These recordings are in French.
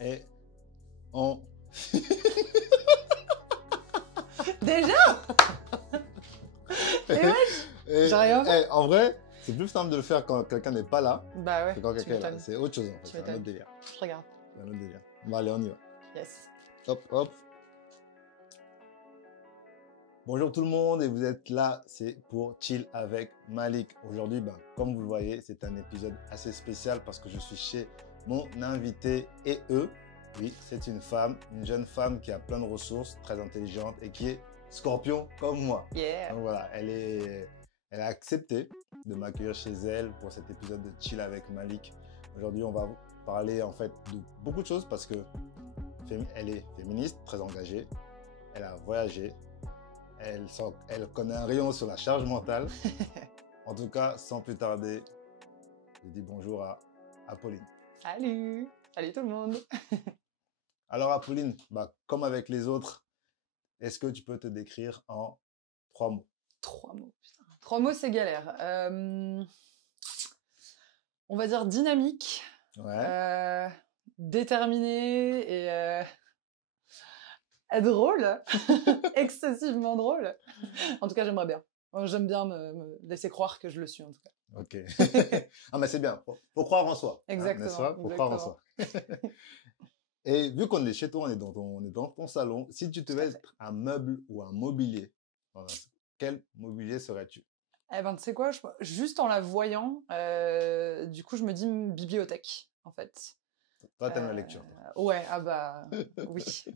Et on... Déjà. Et wesh, j'ai rien fait. En vrai, c'est plus simple de le faire quand quelqu'un n'est pas là Bah ouais, que quand tu quelqu'un est là. m'étonnes. C'est autre chose en fait, Tu c'est un m'étonnes. autre délire. Je regarde. C'est un autre délire. Bon, allez, on y va. Yes. Hop, hop. Bonjour tout le monde et vous êtes là, c'est pour Chill avec Malik. Aujourd'hui, comme vous le voyez, c'est un épisode assez spécial parce que je suis chez mon invité et eux. Oui, c'est une femme, une jeune femme qui a plein de ressources, très intelligente et qui est scorpion comme moi. Yeah. Donc voilà, elle a accepté de m'accueillir chez elle pour cet épisode de Chill avec Malik. Aujourd'hui, on va parler en fait de beaucoup de choses parce que elle est féministe, très engagée, elle a voyagé. Elle connaît un rayon sur la charge mentale. En tout cas, sans plus tarder, je dis bonjour à Apolline. Salut. Salut tout le monde. Alors Apolline, comme avec les autres, est-ce que tu peux te décrire en 3 mots? 3 mots, putain. 3 mots, c'est galère. On va dire dynamique, Ouais. déterminé et drôle. Excessivement drôle. En tout cas, j'aimerais bien. J'aime bien me laisser croire que je le suis, en tout cas. Ok. Ah, mais c'est bien. Faut croire en soi. Exactement. N'est-ce pas? Faut croire en soi. Et vu qu'on est chez toi, on est dans ton salon, si tu devais être un meuble ou un mobilier, quel mobilier serais-tu? Eh ben, tu sais quoi, juste en la voyant, du coup, je me dis bibliothèque, en fait. Toi, t'aimes la lecture. Ouais,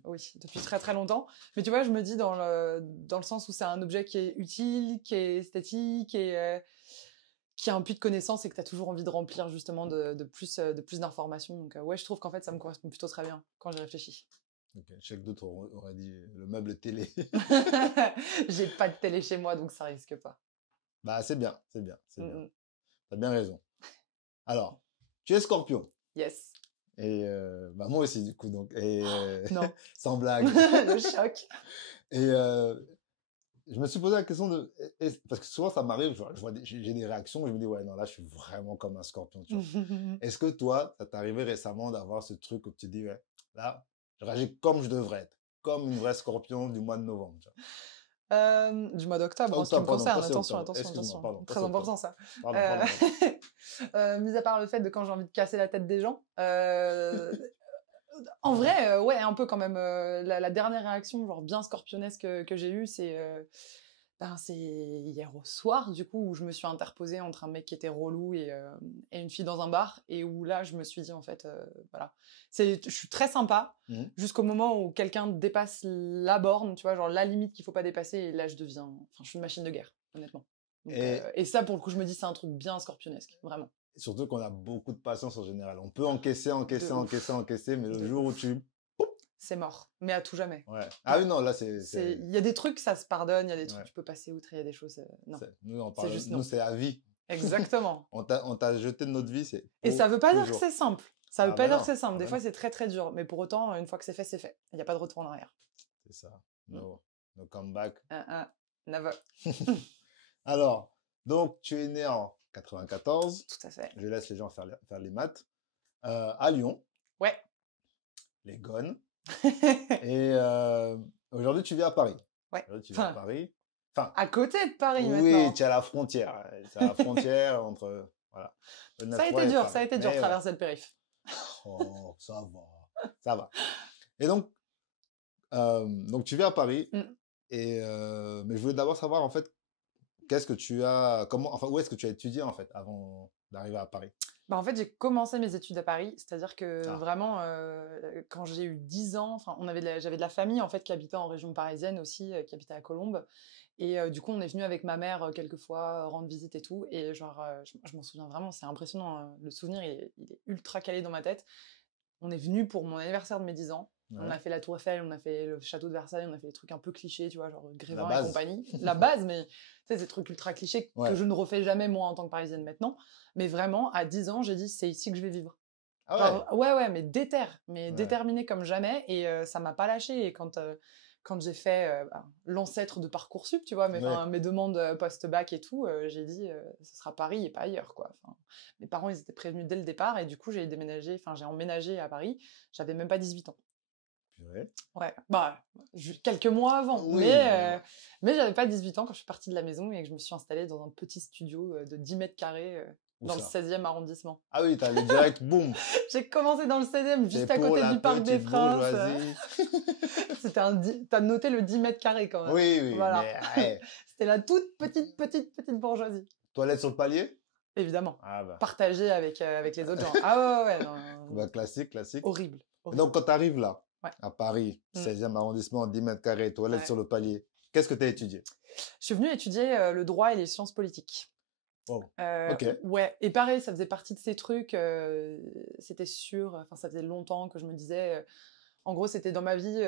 oui, depuis très très longtemps. Mais tu vois, je me dis dans le sens où c'est un objet qui est utile, qui est esthétique et qui a un puits de connaissances et que tu as toujours envie de remplir justement de plus d'informations. Donc ouais, je trouve qu'en fait, ça me correspond plutôt très bien quand j'y réfléchis. Ok, je sais que d'autres auraient dit le meuble télé. J'ai pas de télé chez moi, donc ça risque pas. C'est bien, c'est bien, c'est bien. T'as bien raison. Alors, tu es scorpion. Yes. Et moi aussi, du coup, donc. Et, non. Sans blague. Le choc. Et je me suis posé la question parce que souvent ça m'arrive, j'ai des réactions, je me dis, ouais, non, là, je suis vraiment comme un scorpion, tu vois. Est-ce que toi, ça t'est arrivé récemment d'avoir ce truc où tu te dis, ouais, là, je réagis comme je devrais être, comme une vraie scorpion du mois de novembre, tu vois. Du mois d'octobre, en ce qui me concerne, attention. Pardon, très important ça. Pardon. Mis à part le fait de quand j'ai envie de casser la tête des gens, en vrai, ouais, un peu quand même. La dernière réaction, genre bien scorpionesque que j'ai eue, c'est hier au soir, du coup, où je me suis interposée entre un mec qui était relou et une fille dans un bar, et où là, je me suis dit, en fait, voilà, je suis très sympa, jusqu'au moment où quelqu'un dépasse la borne, tu vois, genre la limite qu'il faut pas dépasser, et là, je suis une machine de guerre, honnêtement. Donc, et ça, pour le coup, je me dis, c'est un truc bien scorpionesque, vraiment. Surtout qu'on a beaucoup de patience en général. On peut encaisser, mais le jour où tu... C'est mort, mais à tout jamais. Ouais. Ah oui, non, là, il y a des trucs, ça se pardonne, il y a des trucs, tu peux passer outre, il y a des choses... non. Nous, on parle, nous, c'est à vie. Exactement. On t'a jeté de notre vie, Et ça veut pas dire que c'est simple. Ça veut pas dire que c'est simple. Ah, des fois, c'est très, très dur. Mais pour autant, une fois que c'est fait, c'est fait. Il n'y a pas de retour en arrière. C'est ça. No comeback. Never. Alors, donc, tu es né en 94. Tout à fait. Je laisse les gens faire les maths. À Lyon. Ouais. Les Gones. Et aujourd'hui, tu vis à Paris. Ouais. Aujourd'hui, tu vis à Paris. Enfin, à côté de Paris, oui, maintenant. Oui, tu es à la frontière. C'est à la frontière entre... Voilà. Ça a été dur de traverser le périph'. Oh, ça va. Et donc tu vis à Paris. Et mais je voulais d'abord savoir, en fait, où est-ce que tu as étudié, en fait, avant d'arriver à Paris? En fait, j'ai commencé mes études à Paris, c'est-à-dire que vraiment, quand j'ai eu 10 ans, j'avais de la famille, en fait, qui habitait en région parisienne aussi, qui habitait à Colombes. Et du coup, on est venu avec ma mère quelques fois rendre visite et tout. Et genre, je m'en souviens vraiment, c'est impressionnant. Hein. Le souvenir, il est ultra calé dans ma tête. On est venu pour mon anniversaire de mes 10 ans. Ouais. On a fait la Tour Eiffel, on a fait le château de Versailles, on a fait des trucs un peu clichés, tu vois, genre Grévin et compagnie. La base, mais tu sais, ces trucs ultra clichés que je ne refais jamais, moi, en tant que Parisienne maintenant. Mais vraiment, à 10 ans, j'ai dit, c'est ici que je vais vivre. Ah ouais. Genre, ouais, mais déterminée comme jamais. Et ça m'a pas lâché. Et quand quand j'ai fait l'ancêtre de Parcoursup, tu vois, mes demandes post-bac et tout, j'ai dit ce sera Paris et pas ailleurs, quoi. Mes parents, ils étaient prévenus dès le départ et du coup, j'ai emménagé à Paris. J'avais même pas 18 ans. Ouais, quelques mois avant. Oui, mais j'avais pas 18 ans quand je suis partie de la maison et que je me suis installée dans un petit studio de 10 mètres carrés dans le 16e arrondissement. Ah oui, t'as le direct, boum. J'ai commencé dans le 16e, juste à côté du Parc des Princes. T'as noté le 10 mètres carrés quand même. Oui, voilà. Mais... C'était la toute petite bourgeoisie. Toilette sur le palier? Évidemment. Partagée avec les autres gens. Ah ouais. Non. Classique. Horrible. Donc quand t'arrives là, à Paris, 16e arrondissement, 10 mètres carrés, toilette sur le palier, qu'est-ce que t'as étudié? Je suis venue étudier le droit et les sciences politiques. Oh. Ouais, et pareil, ça faisait partie de ces trucs, c'était sûr, ça faisait longtemps que je me disais, en gros, c'était dans ma vie,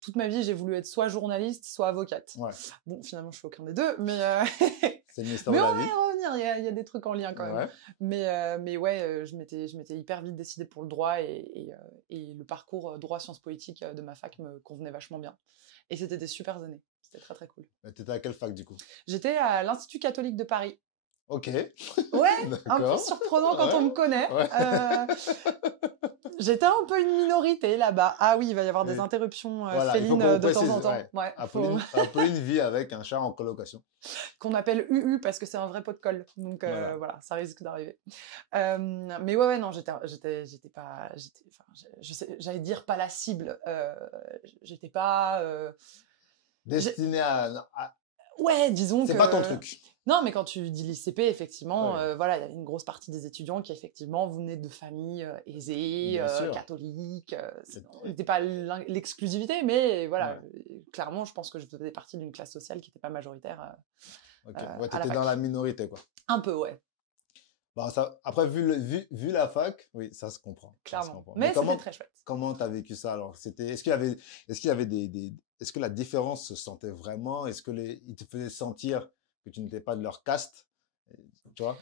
toute ma vie, j'ai voulu être soit journaliste, soit avocate. Ouais. Bon, finalement, je suis aucun des deux, mais... C'est une histoire de la vie. Mais on va y revenir, il y a des trucs en lien quand même. Mais ouais, je m'étais hyper vite décidée pour le droit et le parcours droit sciences politiques de ma fac me convenait vachement bien. Et c'était des super années, c'était très très cool. T'étais à quelle fac du coup? J'étais à l'Institut catholique de Paris. Ok. Ouais, un peu surprenant quand on me connaît. J'étais un peu une minorité là-bas. Ah oui, il va y avoir des interruptions félines de temps en temps. Ouais, une vie avec un chat en colocation. Qu'on appelle UU parce que c'est un vrai pot de colle. Donc voilà, ça risque d'arriver. Mais ouais, non, j'étais pas... J'allais dire pas la cible. J'étais pas... Destinée à... Ouais, disons que... C'est pas ton truc. Non, mais quand tu dis l'ICP, effectivement, voilà, il y a une grosse partie des étudiants qui, effectivement, venaient de familles aisées, catholiques. C'était pas l'exclusivité, mais voilà, clairement, je pense que je faisais partie d'une classe sociale qui n'était pas majoritaire. T'étais dans la minorité, quoi. Un peu, ouais. Après, vu la fac, oui, ça se comprend. Clairement. Mais c'était très chouette. Comment t'as vécu ça alors? Est-ce qu'il y avait est-ce que la différence se sentait vraiment? Est-ce que ils te faisaient sentir que tu n'étais pas de leur caste? Tu vois?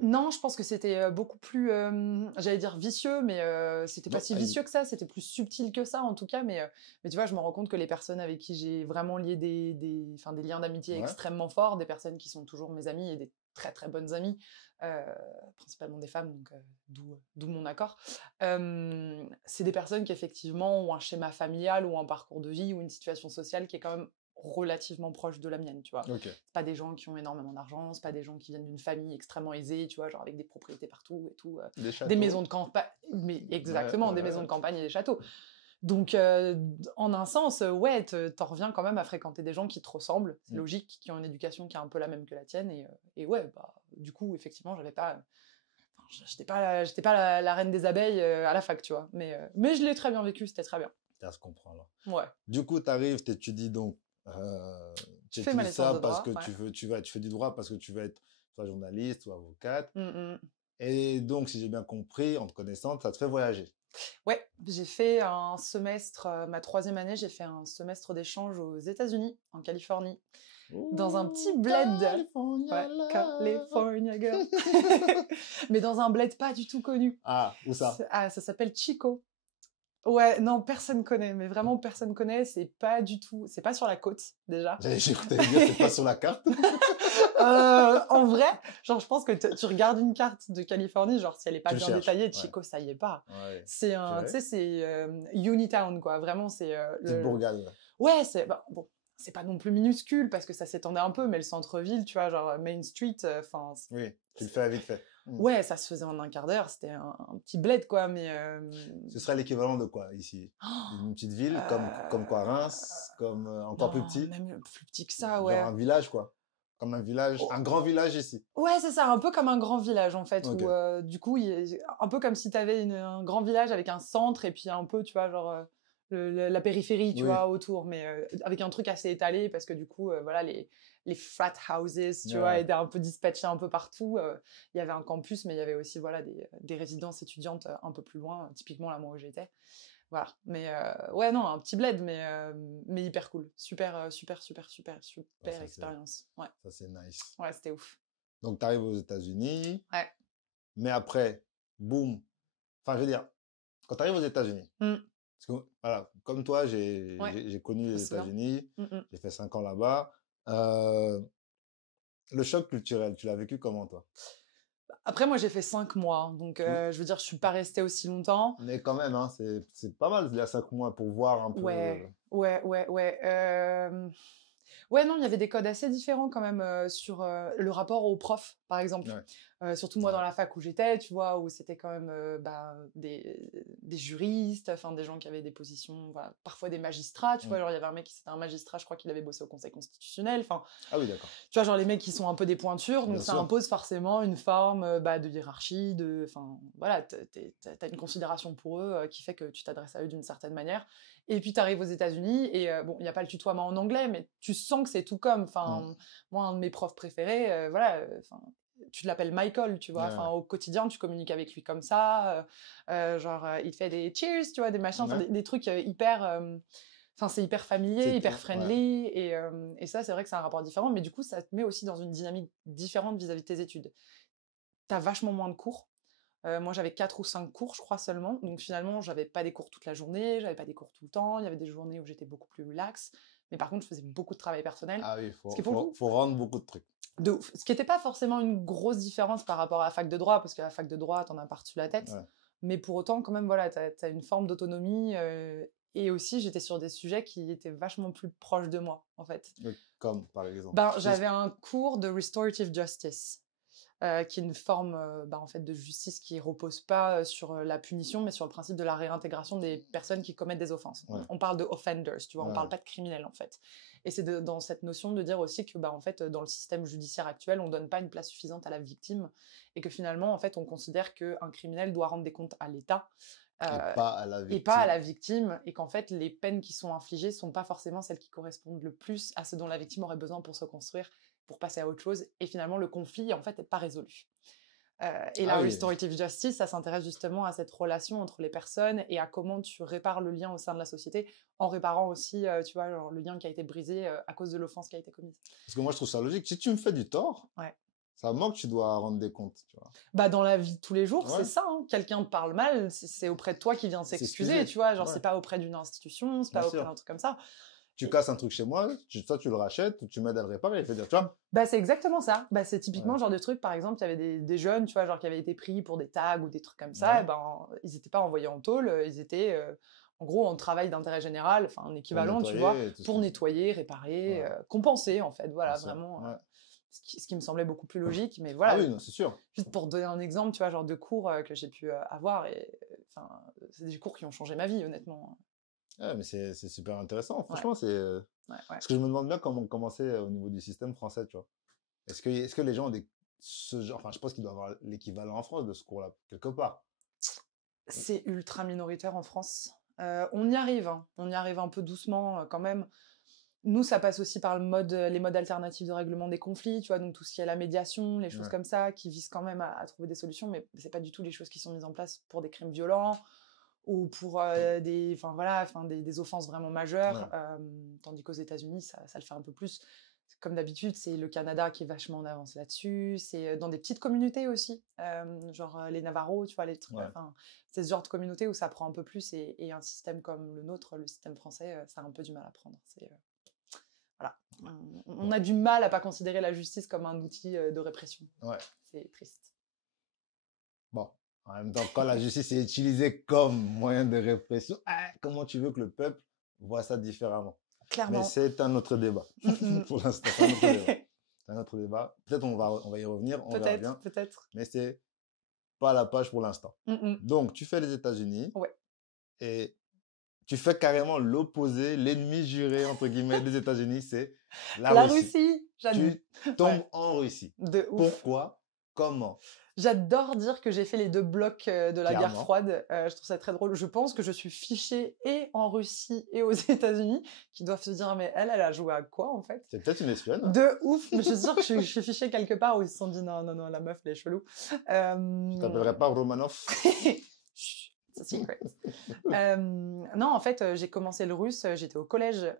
Non, je pense que c'était beaucoup plus, j'allais dire vicieux, mais c'était pas si vicieux que ça, c'était plus subtil que ça en tout cas, mais tu vois, je me rends compte que les personnes avec qui j'ai vraiment lié des liens d'amitié extrêmement forts, des personnes qui sont toujours mes amies et des très très bonnes amies, principalement des femmes, donc d'où mon accord, c'est des personnes qui effectivement ont un schéma familial ou un parcours de vie ou une situation sociale qui est quand même relativement proche de la mienne, tu vois. C'est pas des gens qui ont énormément d'argent, c'est pas des gens qui viennent d'une famille extrêmement aisée, tu vois, genre avec des propriétés partout et tout, des maisons de campagne, mais exactement, des maisons de campagne et des châteaux. Donc, en un sens, t'en reviens quand même à fréquenter des gens qui te ressemblent, c'est logique, qui ont une éducation qui est un peu la même que la tienne, et ouais, du coup, effectivement, j'étais pas la reine des abeilles à la fac, tu vois, mais je l'ai très bien vécu, c'était très bien. Ça se comprend, là. Ouais. Du coup, t'arrives, t'étudies donc, tu fais ça parce que tu fais du droit parce que tu veux être soit journaliste, soit avocate. Et donc, si j'ai bien compris, en te connaissant, ça te fait voyager. Ouais, j'ai fait un semestre, ma 3e année, j'ai fait un semestre d'échange aux États-Unis, en Californie, dans un petit bled. California girl. Mais dans un bled pas du tout connu. Ah, où ça? Ça s'appelle Chico. Ouais, non, personne connaît, mais vraiment personne connaît, c'est pas sur la côte, déjà. J'ai écouté dire, c'est pas sur la carte. En vrai, genre, je pense que tu regardes une carte de Californie, genre, si elle est pas bien détaillée, Chico, ça y est pas. Ouais. C'est c'est Unitown, quoi. Vraiment, c'est Petite bourgade. Ouais, bon, c'est pas non plus minuscule parce que ça s'étendait un peu, mais le centre-ville, tu vois, genre Main Street, oui, tu le fais vite fait. Ouais, ça se faisait en un quart d'heure, c'était un petit bled, quoi, mais... Ce serait l'équivalent de quoi, ici? Une petite ville, comme quoi, Reims, comme encore plus petit? Même plus petit que ça, ouais. Genre un village, quoi. Comme un village, un grand village ici. Ouais, c'est ça, un peu comme un grand village, en fait, où, du coup, un peu comme si t'avais un grand village avec un centre, et puis un peu, tu vois, genre... la périphérie, tu vois, autour, mais avec un truc assez étalé, parce que du coup, voilà, les frat houses, tu vois, étaient un peu dispatchés un peu partout. Il y avait un campus, mais il y avait aussi, voilà, des résidences étudiantes un peu plus loin, typiquement là, moi, où j'étais. Voilà. Mais ouais, non, un petit bled, mais hyper cool. Super expérience. Ouais. Ça, c'est nice. Ouais, c'était ouf. Donc, t'arrives aux États-Unis. Ouais. Mais après, boum. Enfin, je veux dire, quand t'arrives aux États-Unis, Parce que, voilà, comme toi, Ouais, j'ai connu je me les souviens. États-Unis, Mm. j'ai fait 5 ans là-bas. Euh, le choc culturel, tu l'as vécu comment, toi? Après, moi, j'ai fait 5 mois, hein, donc Oui. je veux dire, je suis pas restée aussi longtemps. Mais quand même, hein, c'est pas mal, il y a 5 mois pour voir un peu. Ouais, ouais, ouais, ouais. Ouais, non, il y avait des codes assez différents quand même sur le rapport aux profs, par exemple. Ouais, Surtout moi ouais. dans la fac où j'étais, tu vois, où c'était quand même des juristes, enfin des gens qui avaient des positions, voilà, parfois des magistrats, tu vois, Mm. genre il y avait un mec qui c'était un magistrat, je crois qu'il avait bossé au Conseil constitutionnel, enfin, Ah oui, d'accord. tu vois, genre les mecs qui sont un peu des pointures, Bien donc ça sûr. impose forcément une forme de hiérarchie, enfin, voilà, t'as une considération pour eux qui fait que tu t'adresses à eux d'une certaine manière. Et puis tu arrives aux États-Unis et bon, il n'y a pas le tutoiement en anglais, mais tu sens que c'est tout comme, Mm. enfin, moi, un de mes profs préférés, voilà, enfin, tu l'appelles Michael, tu vois, enfin, Ouais, au quotidien, tu communiques avec lui comme ça, il te fait des cheers, tu vois, des machins, enfin, ouais. des trucs hyper. Enfin, c'est hyper familier, hyper Ouais. friendly, et ça, c'est vrai que c'est un rapport différent, mais du coup, ça te met aussi dans une dynamique différente vis-à-vis de tes études. T'as vachement moins de cours. Moi, j'avais 4 ou 5 cours, je crois seulement, donc finalement, j'avais pas des cours toute la journée, j'avais pas des cours tout le temps, il y avait des journées où j'étais beaucoup plus relax, mais par contre, je faisais beaucoup de travail personnel, Ah oui, ce qui est pour le coup faut rendre beaucoup de trucs. de ouf. Ce qui n'était pas forcément une grosse différence par rapport à la fac de droit, parce que la fac de droit, t'en as par-dessus la tête. Ouais. Mais pour autant, quand même, voilà, t'as une forme d'autonomie. Et aussi, j'étais sur des sujets qui étaient vachement plus proches de moi, en fait. Comme, par exemple. Ben, j'avais un cours de restorative justice, qui est une forme en fait, de justice qui repose pas sur la punition, mais sur le principe de la réintégration des personnes qui commettent des offenses. Ouais. On parle de offenders, tu vois, on Ouais. parle pas de criminels, en fait. Et c'est dans cette notion de dire aussi que, en fait, dans le système judiciaire actuel, on donne pas une place suffisante à la victime, et que finalement, en fait, on considère qu'un criminel doit rendre des comptes à l'État, Et euh, pas à la et pas à victime. la victime, et qu'en fait, les peines qui sont infligées sont pas forcément celles qui correspondent le plus à ce dont la victime aurait besoin pour se construire, pour passer à autre chose, et finalement, le conflit, en fait, n'est pas résolu. Et la Ah oui. restorative justice, ça s'intéresse justement à cette relation entre les personnes et à comment tu répares le lien au sein de la société en réparant aussi, tu vois, genre, le lien qui a été brisé à cause de l'offense qui a été commise. Parce que moi, je trouve ça logique. Si tu me fais du tort, Ouais. ça manque que tu dois rendre des comptes, tu vois. Bah, dans la vie de tous les jours, Ouais. c'est ça, hein. Quelqu'un te parle mal, c'est auprès de toi qui vient s'excuser, S'excuser. tu vois, genre Ouais. c'est pas auprès d'une institution, c'est Bien pas auprès sûr. d'un truc comme ça. Tu casses un truc chez moi, toi tu le rachètes, ou tu m'aides à le réparer. Je veux dire, tu vois. Bah, c'est exactement ça. Bah, c'est typiquement Ouais. le genre de truc, par exemple, il y avait des jeunes, tu vois, genre qui avaient été pris pour des tags ou des trucs comme ça, Ouais. et ben, ils n'étaient pas envoyés en tôle, ils étaient en gros en travail d'intérêt général, enfin un équivalent, tu vois, nettoyer et tout pour ça. nettoyer, réparer, Ouais. compenser, en fait, voilà, Bien sûr. vraiment, Ouais. ce qui me semblait beaucoup plus logique, mais Ah voilà, oui, non, c'est sûr. juste pour donner un exemple, tu vois, genre de cours que j'ai pu avoir, et enfin, c'est des cours qui ont changé ma vie, honnêtement. Ouais, mais c'est super intéressant. Ouais, Franchement, c'est. ouais, ouais. Parce que je me demande bien comment c'est au niveau du système français, tu vois. Est-ce que les gens ont ce genre. Enfin, je pense qu'il doit y avoir l'équivalent en France de ce cours-là, quelque part. C'est ultra minoritaire en France. On y arrive, hein. On y arrive un peu doucement quand même. Nous, ça passe aussi par les modes alternatifs de règlement des conflits, tu vois, donc tout ce qui est la médiation, les choses Ouais. comme ça, qui visent quand même à trouver des solutions, mais c'est pas du tout les choses qui sont mises en place pour des crimes violents ou pour des offenses vraiment majeures, tandis qu'aux États-Unis, ça le fait un peu plus. Comme d'habitude, c'est le Canada qui est vachement en avance là-dessus. C'est dans des petites communautés aussi, genre les Navarros, tu vois, les trucs. Ouais. C'est ce genre de communauté où ça prend un peu plus, et un système comme le nôtre, le système français, ça a un peu du mal à prendre. Voilà. On a du mal à pas considérer la justice comme un outil de répression. Ouais. C'est triste. Bon. En même temps, quand la justice est utilisée comme moyen de répression, comment tu veux que le peuple voit ça différemment? Clairement. Mais c'est un autre débat. Pour l'instant, c'est un autre débat. C'est un autre débat. Peut-être on va y revenir, on verra bien. Peut-être. Mais c'est pas la page pour l'instant. Donc, tu fais les États-Unis. Ouais. Et tu fais carrément l'opposé, l'ennemi juré, entre guillemets, des États-Unis, c'est la Russie. J'adore. Tu tombes en Russie. De ouf. Pourquoi? Comment? J'adore dire que j'ai fait les deux blocs de la guerre Clairement. froide. Je trouve ça très drôle. Je pense que je suis fichée et en Russie et aux États-Unis, qui doivent se dire, mais elle a joué à quoi, en fait? C'est peut-être une espionne. Hein? De ouf. Mais je suis sûre que je suis fichée quelque part où ils se sont dit, non, la meuf, elle est chelou. Tu t'appellerais pas Romanov? Chut, c'est secret. Non, en fait, j'ai commencé le russe, j'étais au collège.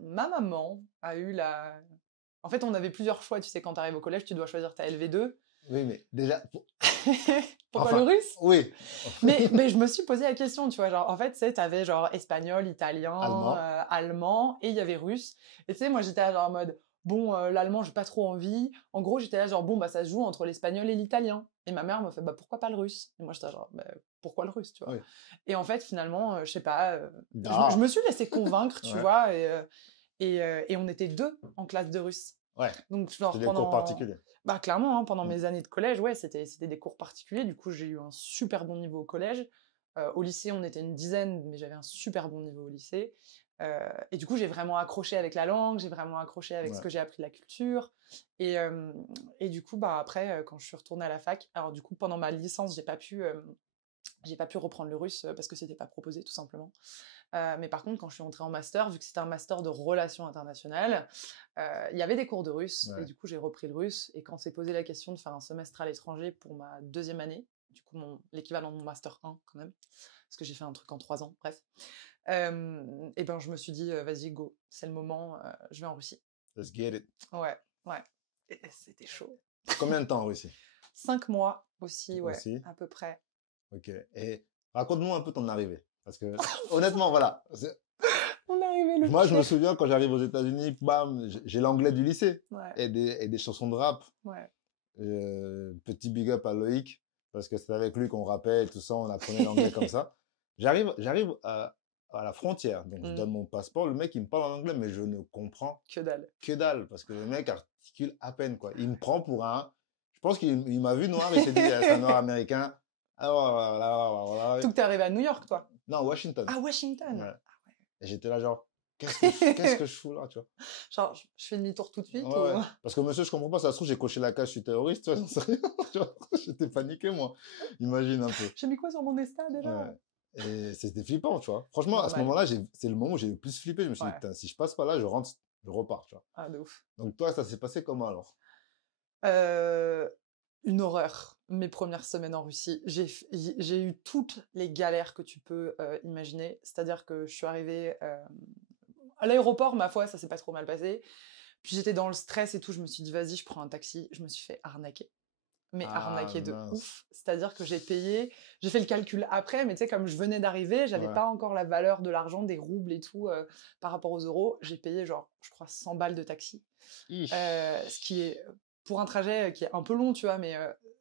Ma maman a eu la... En fait, on avait plusieurs choix, tu sais, quand tu arrives au collège, tu dois choisir ta LV2. Oui, mais déjà... Pourquoi Enfin, le russe? oui. Mais je me suis posé la question, tu vois, genre, en fait, tu sais, t'avais genre espagnol, italien, Allemand. allemand, et il y avait russe. Et tu sais, moi, j'étais là, genre, en mode, bon, l'allemand, j'ai pas trop envie. En gros, j'étais là, genre, bon, bah, ça se joue entre l'espagnol et l'italien. Et ma mère me fait, bah, pourquoi pas le russe? Et moi, j'étais là, genre, bah, pourquoi le russe, tu vois? Oui. Et en fait, finalement, je sais pas, je Ah, me suis laissée convaincre, tu ouais. vois, et on était 2 en classe de russe. Ouais. Donc, C'est genre, des cours pendant... particuliers. Bah, clairement, hein, pendant Mm. mes années de collège, ouais, c'était des cours particuliers. Du coup, j'ai eu un super bon niveau au collège. Au lycée, on était une dizaine, mais j'avais un super bon niveau au lycée. Et du coup, j'ai vraiment accroché avec la langue, j'ai vraiment accroché avec ce Ouais. que j'ai appris de la culture. Et, euh, et du coup, bah, après, quand je suis retournée à la fac, alors du coup, pendant ma licence, j'ai pas pu reprendre le russe parce que c'était pas proposé, tout simplement. Mais par contre, quand je suis entrée en master, vu que c'était un master de relations internationales, il y avait des cours de russe. Et Ouais. du coup, j'ai repris le russe. Et quand s'est posé la question de faire un semestre à l'étranger pour ma deuxième année, du coup, l'équivalent de mon master 1 quand même, parce que j'ai fait un truc en 3 ans, bref, et ben, je me suis dit, vas-y, go, c'est le moment, je vais en Russie. Let's get it. Ouais, ouais. Et c'était chaud. Combien de temps en Russie? 5 mois aussi, ouais, Aussi. à peu près. Ok. Et raconte-nous un peu ton arrivée. Parce que, honnêtement, voilà. On est arrivé le Moi, je me pire. souviens quand j'arrive aux États-Unis, bam, j'ai l'anglais du lycée Ouais, et des chansons de rap. ouais. Petit big up à Loïc, parce que c'était avec lui qu'on rappait et tout ça, on apprenait l'anglais comme ça. J'arrive à la frontière, donc je donne mon passeport, le mec il me parle en anglais, mais je ne comprends Que dalle. que dalle, parce que le mec articule à peine, quoi. Il me prend pour un... Je pense qu'il m'a vu noir, il s'est dit, c'est un noir américain. Alors, voilà. Donc, t'es arrivé à New York, toi? Non, Washington. Ah, Washington. Ouais. Ah ouais. Et j'étais là genre, qu'est-ce que je fous là, tu vois. Genre, je fais demi-tour tout de suite Ouais, ou... ouais. Parce que monsieur, je comprends pas, ça se trouve, j'ai coché la case, je suis terroriste, tu vois, j'en sais rien. Tu vois. J'étais paniqué, moi. Imagine un peu. J'ai mis quoi sur mon Insta déjà? Ouais. Et c'était flippant, tu vois. Franchement, à ce Normal. moment-là, c'est le moment où j'ai le plus flippé. Je me suis dit, Ouais. putain, si je passe pas là, je rentre, je repars, tu vois. Ah, de ouf. Donc toi, ça s'est passé comment alors? Euh, une horreur. Mes premières semaines en Russie. J'ai eu toutes les galères que tu peux imaginer. C'est-à-dire que je suis arrivée à l'aéroport, ma foi, ça s'est pas trop mal passé. Puis j'étais dans le stress et tout. Je me suis dit, vas-y, je prends un taxi. Je me suis fait arnaquer. Mais Ah, arnaqué de mince. ouf. C'est-à-dire que j'ai payé, j'ai fait le calcul après, mais tu sais, comme je venais d'arriver, j'avais Ouais. pas encore la valeur de l'argent, des roubles et tout, par rapport aux euros. J'ai payé genre, je crois, 100 balles de taxi. Ce qui est, pour un trajet qui est un peu long, tu vois, mais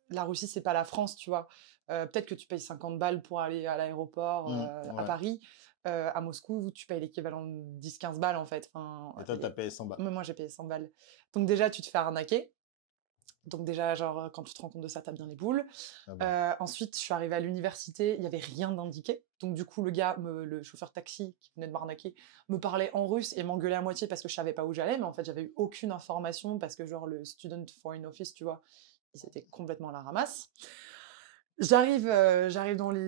la Russie, c'est pas la France, tu vois. Peut-être que tu payes 50 balles pour aller à l'aéroport à Ouais. Paris. À Moscou, tu payes l'équivalent de 10-15 balles, en fait. Enfin, Et toi, t'as payé 100 balles. mais moi, j'ai payé 100 balles. Donc déjà, tu te fais arnaquer. Donc déjà, genre, quand tu te rends compte de ça, t'as bien les boules. Ah bon. Ensuite, je suis arrivée à l'université, il y avait rien d'indiqué. Donc du coup, le chauffeur taxi qui venait de m'arnaquer me parlait en russe et m'engueulait à moitié parce que je savais pas où j'allais, mais en fait, j'avais eu aucune information parce que genre le Student Foreign Office, tu vois, ils étaient complètement à la ramasse. J'arrive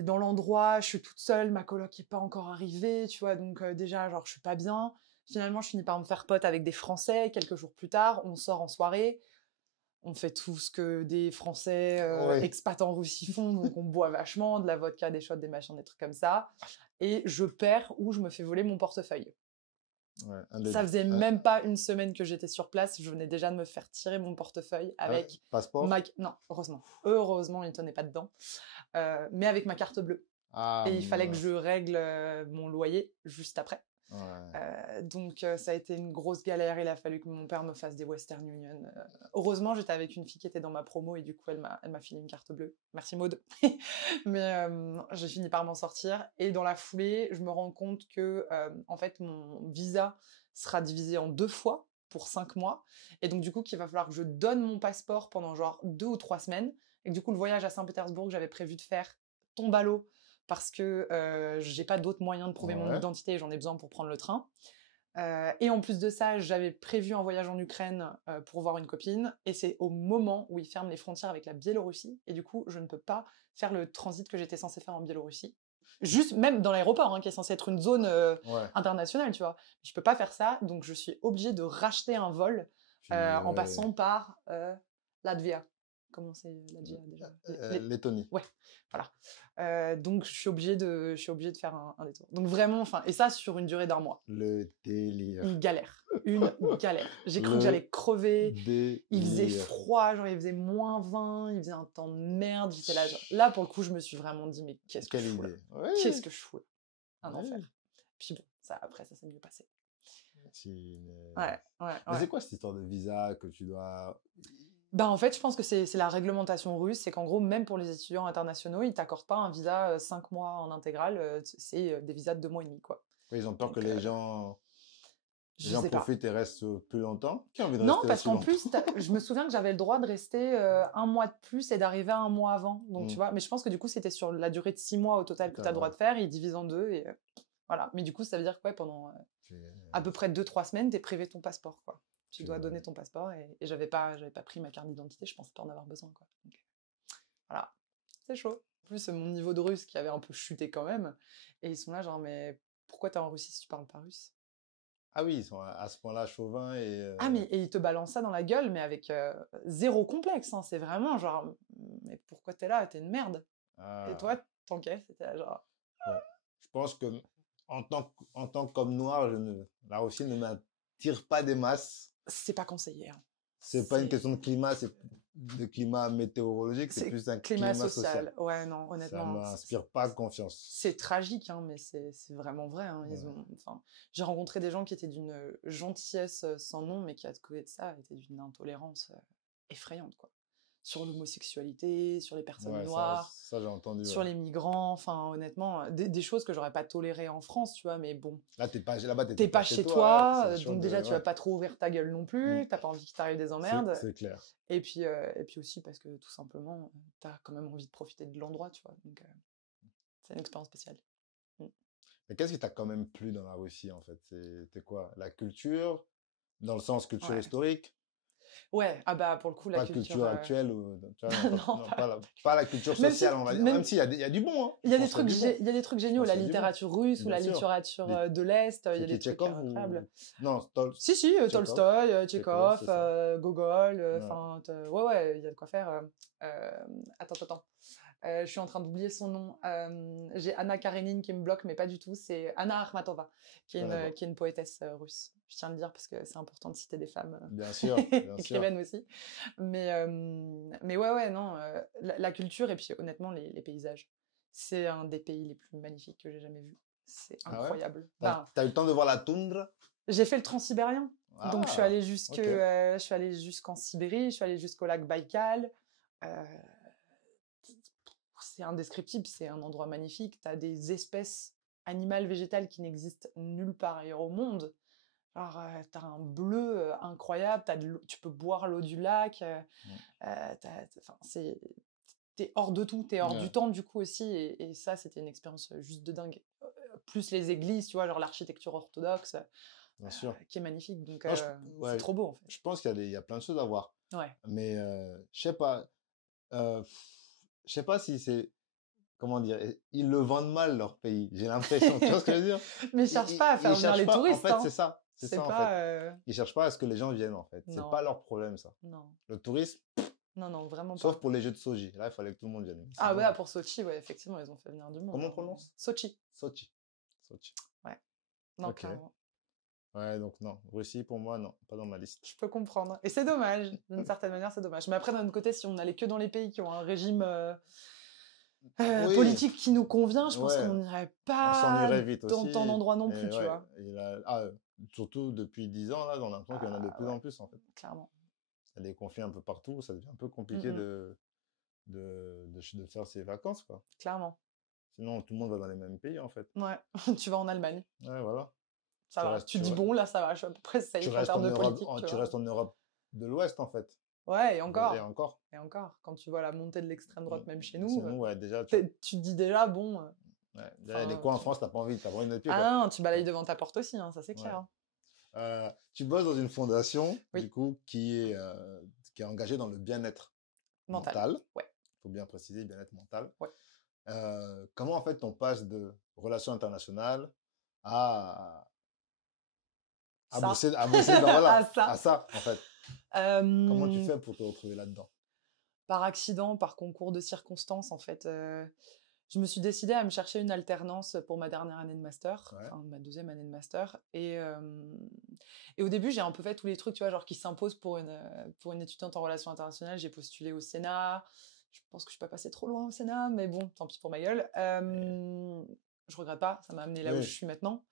dans l'endroit, je suis toute seule, ma coloc est pas encore arrivée, tu vois, donc déjà, genre, je suis pas bien. Finalement, je finis par me faire pote avec des Français. Quelques jours plus tard, on sort en soirée. On fait tout ce que des Français Oui. expats en Russie font, donc on boit vachement, de la vodka, des shots, des machins, des trucs comme ça. Et je perds ou je me fais voler mon portefeuille. Ouais, Ça faisait même pas une semaine que j'étais sur place, je venais déjà de me faire tirer mon portefeuille avec passeport. Non, heureusement. Heureusement, il tenait pas dedans. Mais avec ma carte bleue. Ah, Et il fallait que mince. je règle mon loyer juste après. Ouais. Donc ça a été une grosse galère, il a fallu que mon père me fasse des Western Union. Heureusement, j'étais avec une fille qui était dans ma promo et du coup, elle m'a filé une carte bleue. Merci Maude. Mais j'ai fini par m'en sortir. Et dans la foulée, je me rends compte que en fait, mon visa sera divisé en 2 fois pour 5 mois. Et donc du coup, qu'il va falloir que je donne mon passeport pendant genre 2 ou 3 semaines. Et que du coup, le voyage à Saint-Pétersbourg que j'avais prévu de faire tombe à l'eau parce que j'ai pas d'autres moyens de prouver mon Ouais. identité et j'en ai besoin pour prendre le train. Et en plus de ça, j'avais prévu un voyage en Ukraine pour voir une copine, et c'est au moment où ils ferment les frontières avec la Biélorussie, et du coup, je ne peux pas faire le transit que j'étais censée faire en Biélorussie. Juste, même dans l'aéroport, hein, qui est censé être une zone Ouais. internationale, tu vois. Je peux pas faire ça, donc je suis obligée de racheter un vol en Ouais. passant par Latvia. Comment c'est la DIA déjà? Lettonie. Ouais, voilà. Donc je suis obligée de faire un détour. Donc vraiment, enfin, et ça sur une durée d'1 mois. Le délire. Une galère. J'ai cru que Le j'allais crever. Il faisait délire. froid, genre il faisait -20, il faisait un temps de merde. J'étais là, genre, là pour le coup, je me suis vraiment dit, mais qu'est-ce que Quelle je fous là? idée. Ouais. Qu'est-ce que je fous là? Un Ouais. enfer. Puis bon, après ça s'est mieux passé. Mais Ouais. c'est quoi cette histoire de visa que tu dois... Bah, en fait, je pense que c'est la réglementation russe. C'est qu'en gros, même pour les étudiants internationaux, ils t'accordent pas un visa 5 mois en intégral. C'est des visas de 2 mois et demi, quoi. Ouais, ils ont peur Donc, que les gens je sais pas. profitent et restent plus longtemps. Qui a envie de Non, rester parce aussi qu'en longtemps? plus, je me souviens que j'avais le droit de rester 1 mois de plus et d'arriver 1 mois avant. Donc, tu vois, mais je pense que du coup, c'était sur la durée de 6 mois au total que tu as le droit de faire. Ils divisent en 2 et voilà. Mais du coup, ça veut dire que ouais, pendant à peu près 2-3 semaines, tu es privé de ton passeport, quoi. Tu dois donner ton passeport et j'avais pas pris ma carte d'identité, je pensais pas en avoir besoin, quoi. Donc, voilà, c'est chaud. En plus, mon niveau de russe qui avait un peu chuté quand même. Et ils sont là, genre, mais pourquoi t'es en Russie si tu parles pas russe? Ah oui, ils sont à ce point-là chauvins et... Ah, mais et ils te balancent ça dans la gueule, mais avec zéro complexe. Hein. C'est vraiment genre, mais pourquoi t'es là? T'es une merde. Ah. Et toi, t'encaisses, c'était là, genre. Bon, je pense que en tant qu'homme noir, la Russie ne m'attire pas des masses. C'est pas conseillé. Hein. C'est pas une question de climat, c'est de climat météorologique, c'est plus un climat social. Ouais, non, honnêtement. Ça m'inspire pas confiance. C'est tragique, hein, mais c'est vraiment vrai. Hein. J'ai rencontré des gens qui étaient d'une gentillesse sans nom, mais qui, à côté de ça, étaient d'une intolérance effrayante, quoi. Sur l'homosexualité, sur les personnes noires, ça j'ai entendu. Sur les migrants, enfin honnêtement, des choses que j'aurais pas tolérées en France, tu vois, mais bon. Là, là-bas, t'es pas chez toi, donc déjà tu vas pas trop ouvrir ta gueule non plus, t'as pas envie qu'il t'arrive des emmerdes. C'est clair. Et puis aussi parce que tout simplement, t'as quand même envie de profiter de l'endroit, tu vois, donc c'est une expérience spéciale. Mais qu'est-ce qui t'a quand même plu dans la Russie, en fait? C'était quoi? La culture, dans le sens culture historique? Ouais, ah bah pour le coup, la culture actuelle, ou, tu vois, non, pas la culture sociale, on va dire. Même s'il y a du bon. Hein. Il y a des trucs géniaux, la littérature russe ou la littérature de l'Est, il y a des trucs incroyables. Non, Si, Tolstoï, Tchekhov, Gogol, enfin, ouais, il y a de quoi faire. Attends. Je suis en train d'oublier son nom. J'ai Anna Karenine qui me bloque, mais pas du tout. C'est Anna Akhmatova, qui est une poétesse russe. Je tiens à le dire parce que c'est important de citer des femmes bien sûr. écrivaines aussi. Mais ouais, non. La culture et puis honnêtement, les paysages. C'est un des pays les plus magnifiques que j'ai jamais vus. C'est incroyable. T'as eu le temps de voir la toundre? J'ai fait le transsibérien. Donc je suis allée jusqu'en Sibérie, je suis allée jusqu'au lac Baïkal. C'est indescriptible, c'est un endroit magnifique. Tu as des espèces animales, végétales qui n'existent nulle part ailleurs au monde. Alors, tu as un bleu incroyable, tu peux boire l'eau du lac. T'es hors de tout, t'es hors du temps du coup aussi. Et ça, c'était une expérience juste de dingue. Plus les églises, tu vois, genre l'architecture orthodoxe, bien sûr. Qui est magnifique. Donc, c'est trop beau en fait. Je pense qu'il y a plein de choses à voir. Ouais. Mais je sais pas. Je sais pas si c'est, comment dire, ils le vendent mal leur pays, j'ai l'impression, tu vois ce que je veux dire? Mais ils cherchent pas à faire venir les touristes. En fait, c'est ça en fait. Ils cherchent pas à ce que les gens viennent en fait, c'est pas leur problème ça. Non. Le tourisme, non, vraiment pas. Sauf pour les jeux de Sochi, là il fallait que tout le monde vienne. Ah ouais, pour Sochi, ouais, effectivement, ils ont fait venir du monde. Comment on prononce? Sochi. Ouais. Non, clairement. Ouais, donc non. Russie, pour moi, non. Pas dans ma liste. Je peux comprendre. Et c'est dommage. D'une certaine manière, c'est dommage. Mais après, d'un autre côté, si on allait que dans les pays qui ont un régime politique qui nous convient, je pense qu'on n'irait pas on s'en irait vite dans aussi. tant d'endroits non plus, tu vois. Surtout depuis 10 ans, là, on a l'impression qu'il y en a de plus en plus, en fait. Clairement. Il y a des conflits un peu partout. Ça devient un peu compliqué de faire ses vacances, quoi. Clairement. Sinon, tout le monde va dans les mêmes pays, en fait. Ouais. Tu vas en Allemagne. Ouais, voilà. Ça va. Tu dis bon, là, ça va. Je suis à peu près safe en termes de politique. Tu restes en Europe de l'Ouest, en fait. Ouais, et encore. Et encore. Quand tu vois la montée de l'extrême droite, même chez nous, déjà, tu te dis déjà, bon... il y a des coins en France, t'as pas envie de mettre pied. Ah non, tu balayes devant ta porte aussi, hein, ça c'est clair. Tu bosses dans une fondation, du coup, qui est engagée dans le bien-être mental. Ouais. Faut bien préciser, bien-être mental. Ouais. Comment, en fait, on passe de relations internationales à bosser à ça, en fait. Comment tu fais pour te retrouver là-dedans? par accident, par concours de circonstances, en fait, je me suis décidée à me chercher une alternance pour ma dernière année de master, enfin ma deuxième année de master. Et au début, j'ai un peu fait tous les trucs, tu vois, genre qui s'imposent pour une étudiante en relations internationales. J'ai postulé au Sénat. Je pense que je suis pas passée trop loin au Sénat, mais bon, tant pis pour ma gueule. Je regrette pas, ça m'a amené là où je suis maintenant.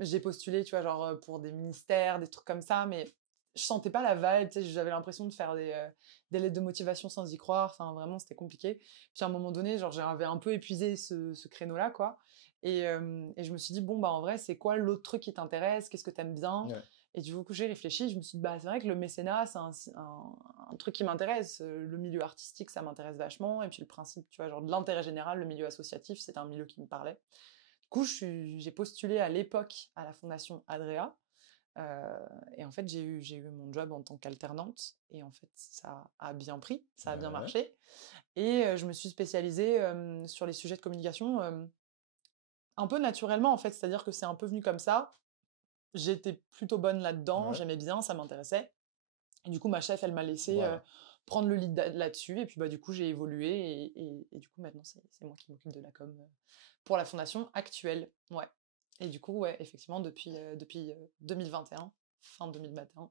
J'ai postulé, tu vois, genre pour des ministères, des trucs comme ça, mais je sentais pas la vibe, tu sais, j'avais l'impression de faire des lettres de motivation sans y croire, enfin vraiment c'était compliqué. Puis à un moment donné, genre j'avais un peu épuisé ce créneau-là, quoi. Et je me suis dit, bon, bah en vrai, c'est quoi l'autre truc qui t'intéresse? Qu'est-ce que t'aimes bien? Et du coup, j'ai réfléchi, je me suis dit, bah c'est vrai que le mécénat, c'est un truc qui m'intéresse. Le milieu artistique, ça m'intéresse vachement. Et puis le principe, tu vois, genre de l'intérêt général, le milieu associatif, c'était un milieu qui me parlait. Du coup, j'ai postulé à l'époque à la Fondation Adrea. Et en fait, j'ai eu mon job en tant qu'alternante. Et en fait, ça a bien pris, ça a bien marché. Et je me suis spécialisée sur les sujets de communication un peu naturellement, en fait. C'est-à-dire que c'est un peu venu comme ça. J'étais plutôt bonne là-dedans, j'aimais bien, ça m'intéressait. Et du coup, ma chef, elle m'a laissé prendre le lead là-dessus. Et puis, bah, du coup, j'ai évolué. Et du coup, maintenant, c'est moi qui m'occupe de la com pour la fondation actuelle. Ouais. Et du coup, ouais, effectivement, depuis 2021, fin 2021, on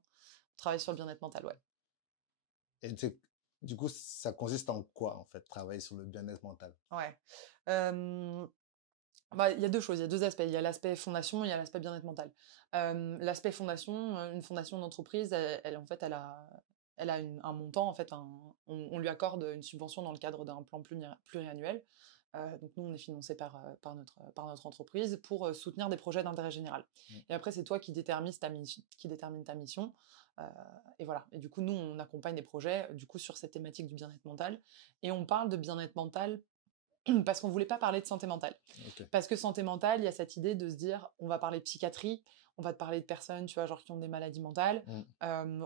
travaille sur le bien-être mental, ouais. Et du coup, ça consiste en quoi, en fait, travailler sur le bien-être mental? Ouais. Bah, il y a deux choses, il y a deux aspects. Il y a l'aspect fondation et il y a l'aspect bien-être mental. L'aspect fondation, une fondation d'entreprise, en fait, elle a un montant, en fait, on lui accorde une subvention dans le cadre d'un plan pluriannuel. Donc nous, on est financé par notre entreprise pour soutenir des projets d'intérêt général. Et après, c'est toi qui détermine ta mission. Euh, et voilà. Et du coup, nous, on accompagne des projets du coup sur cette thématique du bien-être mental. Et on parle de bien-être mental parce qu'on voulait pas parler de santé mentale. Parce que santé mentale, il y a cette idée de se dire, on va parler de psychiatrie, on va te parler de personnes, tu vois, genre qui ont des maladies mentales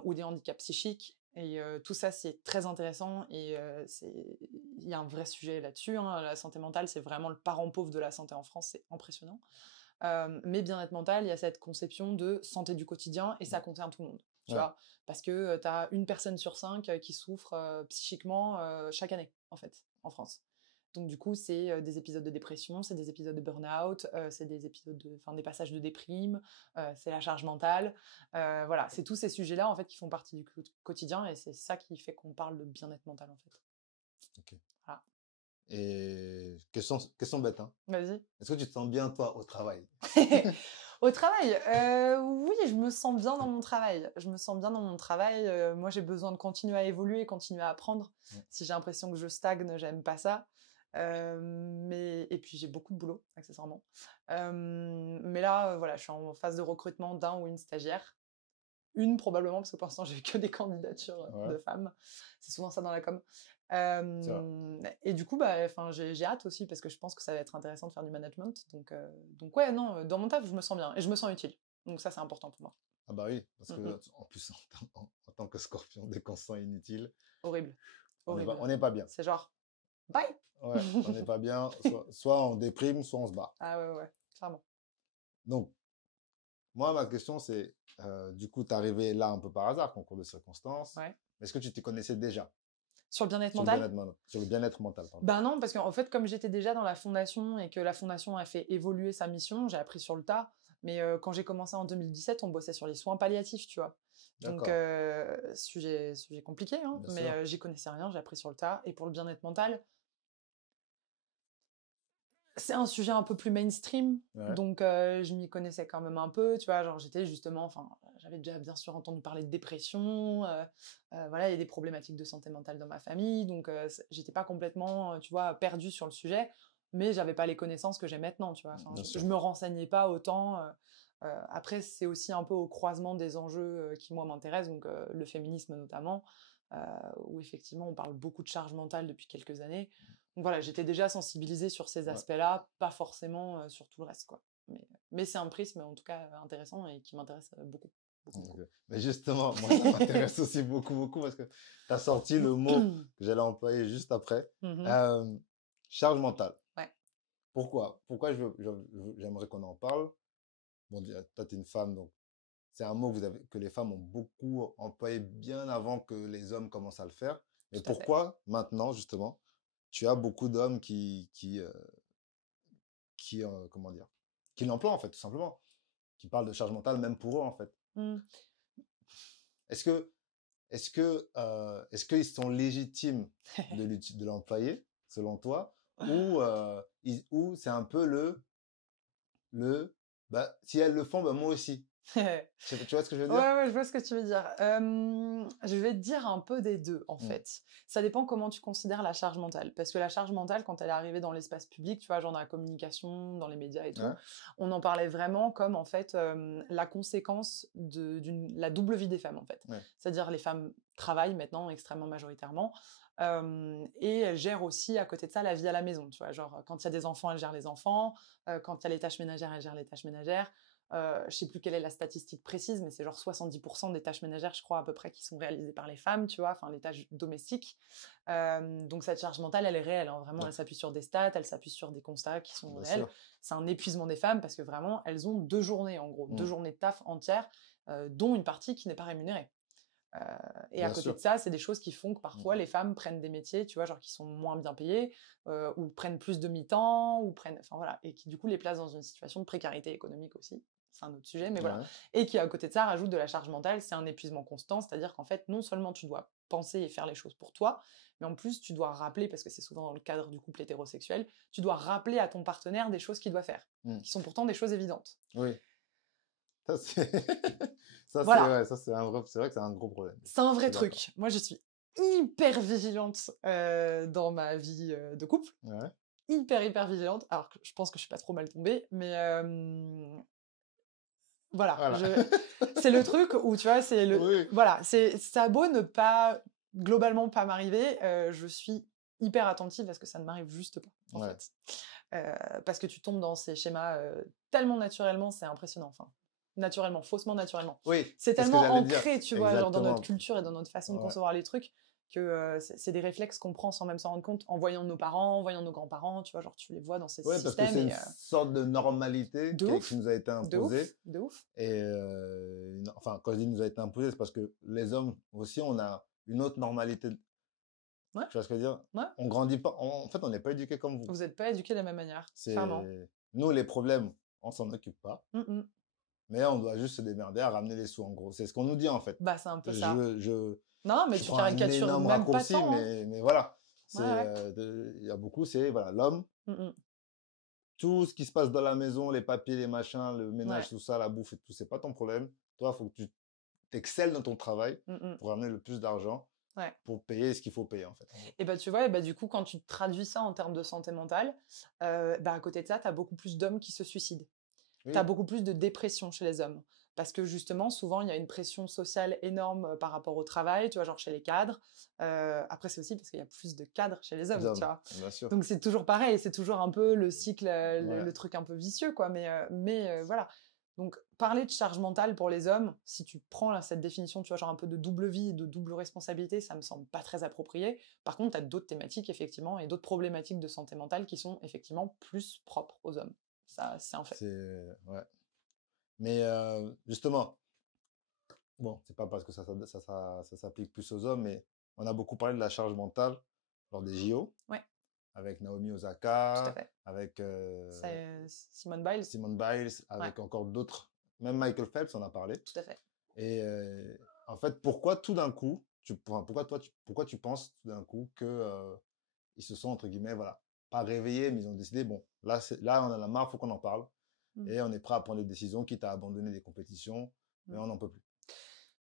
ou des handicaps psychiques. Et tout ça, c'est très intéressant et il y a un vrai sujet là-dessus. La santé mentale, c'est vraiment le parent pauvre de la santé en France, c'est impressionnant. Mais bien-être mental, il y a cette conception de santé du quotidien et ça concerne tout le monde. Tu vois, parce que tu as une personne sur 5 qui souffre psychiquement chaque année, en fait, en France. Donc du coup, c'est des épisodes de dépression, c'est des épisodes de burn-out, c'est des des passages de déprime, c'est la charge mentale. Voilà, c'est tous ces sujets-là en fait qui font partie du quotidien et c'est ça qui fait qu'on parle de bien-être mental en fait. Ok. Voilà. Et question bête, hein. Vas-y. Est-ce que tu te sens bien, toi, au travail? Au travail, oui, je me sens bien dans mon travail. Je me sens bien dans mon travail. Moi, j'ai besoin de continuer à évoluer, continuer à apprendre. Si j'ai l'impression que je stagne, j'aime pas ça. Et puis j'ai beaucoup de boulot, accessoirement. Mais là, voilà, je suis en phase de recrutement d'un ou une stagiaire. Une probablement, parce que pour l'instant, j'ai eu que des candidatures de femmes. C'est souvent ça dans la com. Et du coup, bah, j'ai hâte aussi, parce que je pense que ça va être intéressant de faire du management. Donc ouais, non, dans mon taf, je me sens bien. Et je me sens utile. Donc ça, c'est important pour moi. Ah bah oui, parce que en plus, en tant que scorpion, dès qu'on se sent inutile, horrible. On n'est pas bien. C'est genre, bye. Ouais, on n'est pas bien. Soit on déprime, soit on se barre. Ah ouais, clairement. Donc, moi, ma question, c'est, du coup, t'es arrivé là un peu par hasard, concours de circonstances. Ouais. Est-ce que tu t'y connaissais déjà? Sur le bien-être mental? Sur le bien-être mental, pardon. Ben non, parce qu'en fait, comme j'étais déjà dans la fondation et que la fondation a fait évoluer sa mission, j'ai appris sur le tas. Mais quand j'ai commencé en 2017, on bossait sur les soins palliatifs, tu vois. Donc, sujet compliqué, hein, mais j'y connaissais rien, j'ai appris sur le tas. Et pour le bien-être mental, c'est un sujet un peu plus mainstream, donc je m'y connaissais quand même un peu, tu vois, genre j'avais déjà bien sûr entendu parler de dépression, voilà, il y a des problématiques de santé mentale dans ma famille, donc j'étais pas complètement, tu vois, perdue sur le sujet, mais j'avais pas les connaissances que j'ai maintenant, tu vois, je me renseignais pas autant. Après, c'est aussi un peu au croisement des enjeux qui, moi, m'intéressent, donc le féminisme notamment, où effectivement, on parle beaucoup de charge mentale depuis quelques années. Donc voilà, j'étais déjà sensibilisée sur ces aspects-là, pas forcément sur tout le reste, quoi. Mais c'est un prisme, en tout cas, intéressant et qui m'intéresse beaucoup. Mais justement, moi, ça m'intéresse aussi beaucoup parce que tu as sorti le mot que j'allais employer juste après. Charge mentale. Ouais. Pourquoi j'aimerais qu'on en parle? Bon, toi, tu es une femme, donc c'est un mot que les femmes ont beaucoup employé bien avant que les hommes commencent à le faire. Mais Tout à fait. pourquoi maintenant, justement, tu as beaucoup d'hommes comment dire, qui l'emploient, en fait, tout simplement, qui parlent de charge mentale, même pour eux, en fait. Mmh. Est-ce que, est-ce qu'ils sont légitimes de l'employer, selon toi, ou c'est un peu bah, si elles le font, bah, moi aussi. Tu vois ce que je veux dire? Ouais, je vois ce que tu veux dire. Je vais te dire un peu des 2 en Mm. fait. Ça dépend comment tu considères la charge mentale. Parce que la charge mentale, quand elle est arrivée dans l'espace public, tu vois, genre dans la communication, dans les médias et tout, Ouais, on en parlait vraiment comme en fait, la conséquence de la double vie des femmes, en fait. ouais, C'est-à-dire les femmes travaillent maintenant extrêmement majoritairement, et elles gèrent aussi à côté de ça la vie à la maison, tu vois? Genre, quand il y a des enfants, elles gèrent les enfants, quand il y a les tâches ménagères, elles gèrent les tâches ménagères. Je sais plus quelle est la statistique précise, mais c'est genre 70% des tâches ménagères, je crois, à peu près, qui sont réalisées par les femmes, tu vois, enfin, les tâches domestiques. Donc, cette charge mentale, elle est réelle, hein, vraiment, ouais, elle s'appuie sur des stats, elle s'appuie sur des constats qui sont bien réels. sûr. C'est un épuisement des femmes parce que vraiment, elles ont 2 journées, en gros, 2 Mm. journées de taf entières, dont une partie qui n'est pas rémunérée. Euh, et à Bien côté sûr. de ça, c'est des choses qui font que parfois Mm. les femmes prennent des métiers, tu vois, genre qui sont moins bien payés, ou prennent plus de mi-temps, ou prennent, enfin voilà, et qui du coup les placent dans une situation de précarité économique aussi. C'est un autre sujet, mais voilà. Ouais. Et qui à côté de ça rajoute de la charge mentale, c'est un épuisement constant, c'est-à-dire qu'en fait, non seulement tu dois penser et faire les choses pour toi, mais en plus tu dois rappeler, parce que c'est souvent dans le cadre du couple hétérosexuel, tu dois rappeler à ton partenaire des choses qu'il doit faire, Mm. qui sont pourtant des choses évidentes. Oui. Ça, c'est Voilà. ouais, ça, c'est vrai que c'est un gros problème. C'est un Je vrai suis d'accord. truc. Moi, je suis hyper vigilante dans ma vie de couple. Ouais. Hyper vigilante. Alors que je pense que je suis pas trop mal tombée, mais voilà. Voilà. C'est le truc où, tu vois, c'est le... Oui. Voilà, ça a beau ne pas, globalement, pas m'arriver, je suis hyper attentive parce que ça ne m'arrive juste pas, en Ouais. fait. Parce que tu tombes dans ces schémas tellement naturellement, c'est impressionnant. Enfin, naturellement, faussement naturellement. Oui, C'est c'est ce que tellement j'allais dire. ancré, tu vois, genre dans notre Exactement. culture et dans notre façon de Ouais. concevoir les trucs, que c'est des réflexes qu'on prend sans même s'en rendre compte en voyant nos parents, en voyant nos grands-parents, tu vois, genre tu les vois dans ces Ouais, parce que systèmes c'est et une sorte de normalité de ouf, qui nous a été de ouf, imposée. de ouf. Et enfin, quand je dis nous a été imposée, c'est parce que les hommes aussi, on a une autre normalité. Ouais, Tu vois ce que je veux dire? ouais. On grandit pas. En fait, on n'est pas éduqué comme vous. Vous n'êtes pas éduqués de la même manière, clairement. C'est nous les problèmes, on s'en occupe pas, Mm. mais on doit juste se démerder à ramener les sous en gros. C'est ce qu'on nous dit en fait. Bah, c'est un peu ça. Je, Non, mais je tu prends un caricatures énorme même pas raccourci, tant, hein. mais voilà. Ouais, ouais. Il y a beaucoup, c'est voilà, l'homme, Mm. tout ce qui se passe dans la maison, les papiers, les machins, le ménage, Ouais. tout ça, la bouffe et tout, c'est pas ton problème. Toi, il faut que tu t'excelles dans ton travail Mm. pour ramener le plus d'argent Ouais. pour payer ce qu'il faut payer en fait. Et bah tu vois, et bah du coup, quand tu traduis ça en termes de santé mentale, bah à côté de ça, tu as beaucoup plus d'hommes qui se suicident. Tu as Oui, beaucoup plus de dépression chez les hommes. Parce que justement, souvent, il y a une pression sociale énorme par rapport au travail, tu vois, genre chez les cadres. Après, c'est aussi parce qu'il y a plus de cadres chez les les hommes, tu hommes, vois. bien sûr. Donc c'est toujours pareil, c'est toujours un peu le cycle, Ouais. le truc un peu vicieux, quoi. Mais voilà. Donc parler de charge mentale pour les hommes, si tu prends là, cette définition, tu vois, genre un peu de double vie, de double responsabilité, ça me semble pas très approprié. Par contre, tu as d'autres thématiques, effectivement, et d'autres problématiques de santé mentale qui sont effectivement plus propres aux hommes. Ça, c'est un fait. Ouais. Mais justement, bon, c'est pas parce que ça s'applique plus aux hommes, mais on a beaucoup parlé de la charge mentale lors des JO, Ouais, avec Naomi tout à Osaka, fait. avec C'est Simone Biles. Simone Biles, avec encore d'autres, même Michael Phelps en a parlé. Tout à fait. Et en fait, pourquoi tout d'un coup, pourquoi tu penses tout d'un coup que ils se sont entre guillemets, voilà, pas réveillés, mais ils ont décidé, bon, là on en a marre, faut qu'on en parle, Mm. et on est prêt à prendre des décisions, quitte à abandonner des compétitions, mais on n'en peut plus.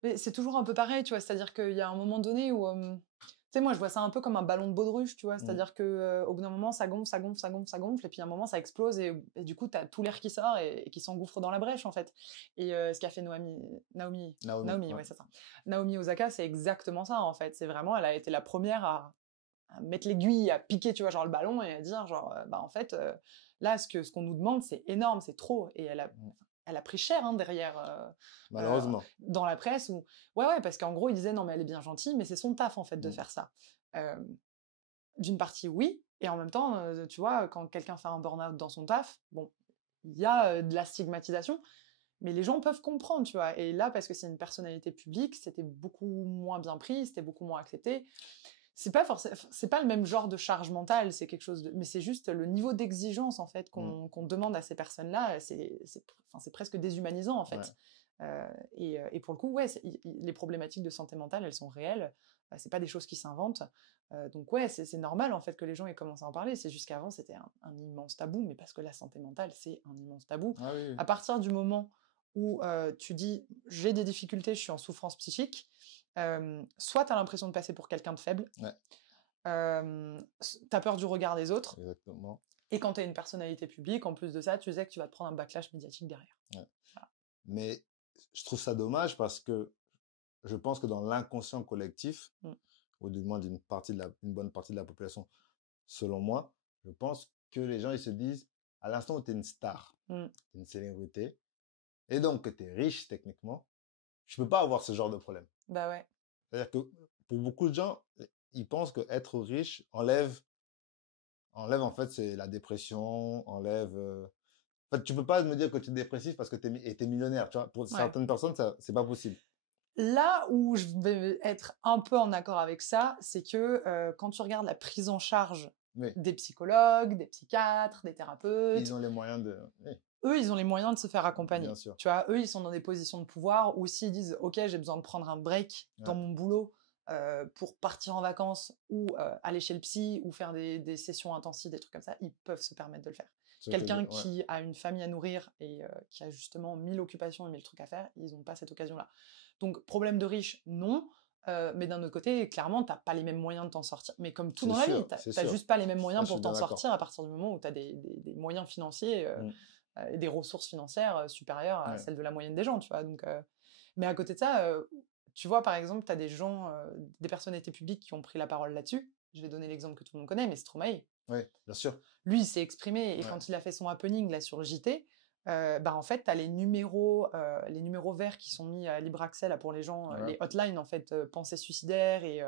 Mais c'est toujours un peu pareil, tu vois, c'est-à-dire qu'il y a un moment donné où, tu sais, moi je vois ça un peu comme un ballon de baudruche, tu vois, Mm. c'est-à-dire que au bout d'un moment ça gonfle, ça gonfle, ça gonfle, ça gonfle, et puis à un moment ça explose, et du coup t'as tout l'air qui sort et qui s'engouffre dans la brèche en fait. Et ce qu'a fait Naomi, Naomi, ouais, c'est ça. Naomi Osaka, c'est exactement ça en fait. C'est vraiment, elle a été la première à mettre l'aiguille, à piquer, tu vois, genre le ballon et à dire genre, bah en fait, là ce qu'on nous demande c'est énorme, c'est trop, et Mm. elle a pris cher hein, derrière. Malheureusement. Dans la presse où ouais parce qu'en gros il disait non mais elle est bien gentille mais c'est son taf en fait de Mm. faire ça. Euh, d'une partie oui, et en même temps tu vois quand quelqu'un fait un burn-out dans son taf, bon il y a de la stigmatisation, mais les gens peuvent comprendre, tu vois, et là parce que c'est une personnalité publique c'était beaucoup moins bien pris, c'était beaucoup moins accepté. c'est pas le même genre de charge mentale, c'est quelque chose mais c'est juste le niveau d'exigence en fait qu'on demande à ces personnes-là, c'est presque déshumanisant en fait. Et pour le coup, ouais, les problématiques de santé mentale, elles sont réelles. C'est pas des choses qui s'inventent. Donc ouais, c'est normal en fait que les gens aient commencé à en parler. C'est juste qu'avant c'était un immense tabou, mais parce que la santé mentale c'est un immense tabou. Ah oui, oui. À partir du moment où tu dis j'ai des difficultés, je suis en souffrance psychique, soit tu as l'impression de passer pour quelqu'un de faible, Ouais. tu as peur du regard des autres, Exactement. et quand tu es une personnalité publique, en plus de ça, tu sais que tu vas te prendre un backlash médiatique derrière. Ouais. Voilà. Mais je trouve ça dommage parce que je pense que dans l'inconscient collectif, ou du moins d'une bonne partie de la population, selon moi, je pense que les gens ils se disent, à l'instant où tu es une star, une célébrité, et donc que tu es riche techniquement, je peux pas avoir ce genre de problème. Bah ouais. C'est-à-dire que pour beaucoup de gens, ils pensent que être riche enlève en fait c'est la dépression, enlève. En fait, tu peux pas me dire que tu es dépressif parce que tu es millionnaire. Tu vois, pour certaines personnes, ça c'est pas possible. Là où je vais être un peu en accord avec ça, c'est que quand tu regardes la prise en charge des psychologues, des psychiatres, des thérapeutes, ils ont les moyens de. Eux, ils ont les moyens de se faire accompagner. Bien sûr. Tu vois, eux, ils sont dans des positions de pouvoir où s'ils disent « Ok, j'ai besoin de prendre un break dans mon boulot pour partir en vacances ou aller chez le psy ou faire des sessions intensives, des trucs comme ça », ils peuvent se permettre de le faire. Quelqu'un qui a une famille à nourrir et qui a justement 1000 occupations et 1000 trucs à faire, ils n'ont pas cette occasion-là. Donc, problème de riche, non. Mais d'un autre côté, clairement, tu n'as pas les mêmes moyens de t'en sortir. Mais comme tout dans la vie, tu n'as juste pas les mêmes moyens pour t'en sortir à partir du moment où tu as des moyens financiers et des ressources financières supérieures à celles de la moyenne des gens, tu vois. Donc, mais à côté de ça, tu vois, par exemple, tu as des gens, des personnalités publiques qui ont pris la parole là-dessus. Je vais donner l'exemple que tout le monde connaît, mais Stromae. Oui, bien sûr. Lui, il s'est exprimé, et quand il a fait son happening là, sur le JT, en fait, tu as les numéros verts qui sont mis à libre accès là, pour les gens, les hotlines, en fait, pensées suicidaires, et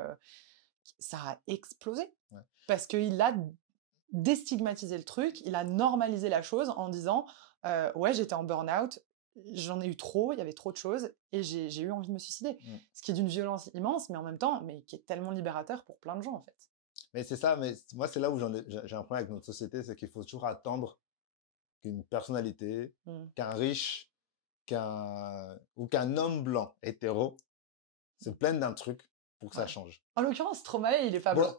ça a explosé. Parce qu'il a déstigmatisé le truc, il a normalisé la chose en disant ouais, j'étais en burn-out, j'en ai eu trop, il y avait trop de choses, et j'ai eu envie de me suicider. Ce qui est d'une violence immense, mais en même temps, mais qui est tellement libérateur pour plein de gens, en fait. Mais c'est ça, mais moi, c'est là où j'ai un problème avec notre société, c'est qu'il faut toujours attendre qu'une personnalité, qu'un riche, ou qu'un homme blanc hétéro se plaigne d'un truc pour que ça change. En l'occurrence, Stromae, il est pas blanc.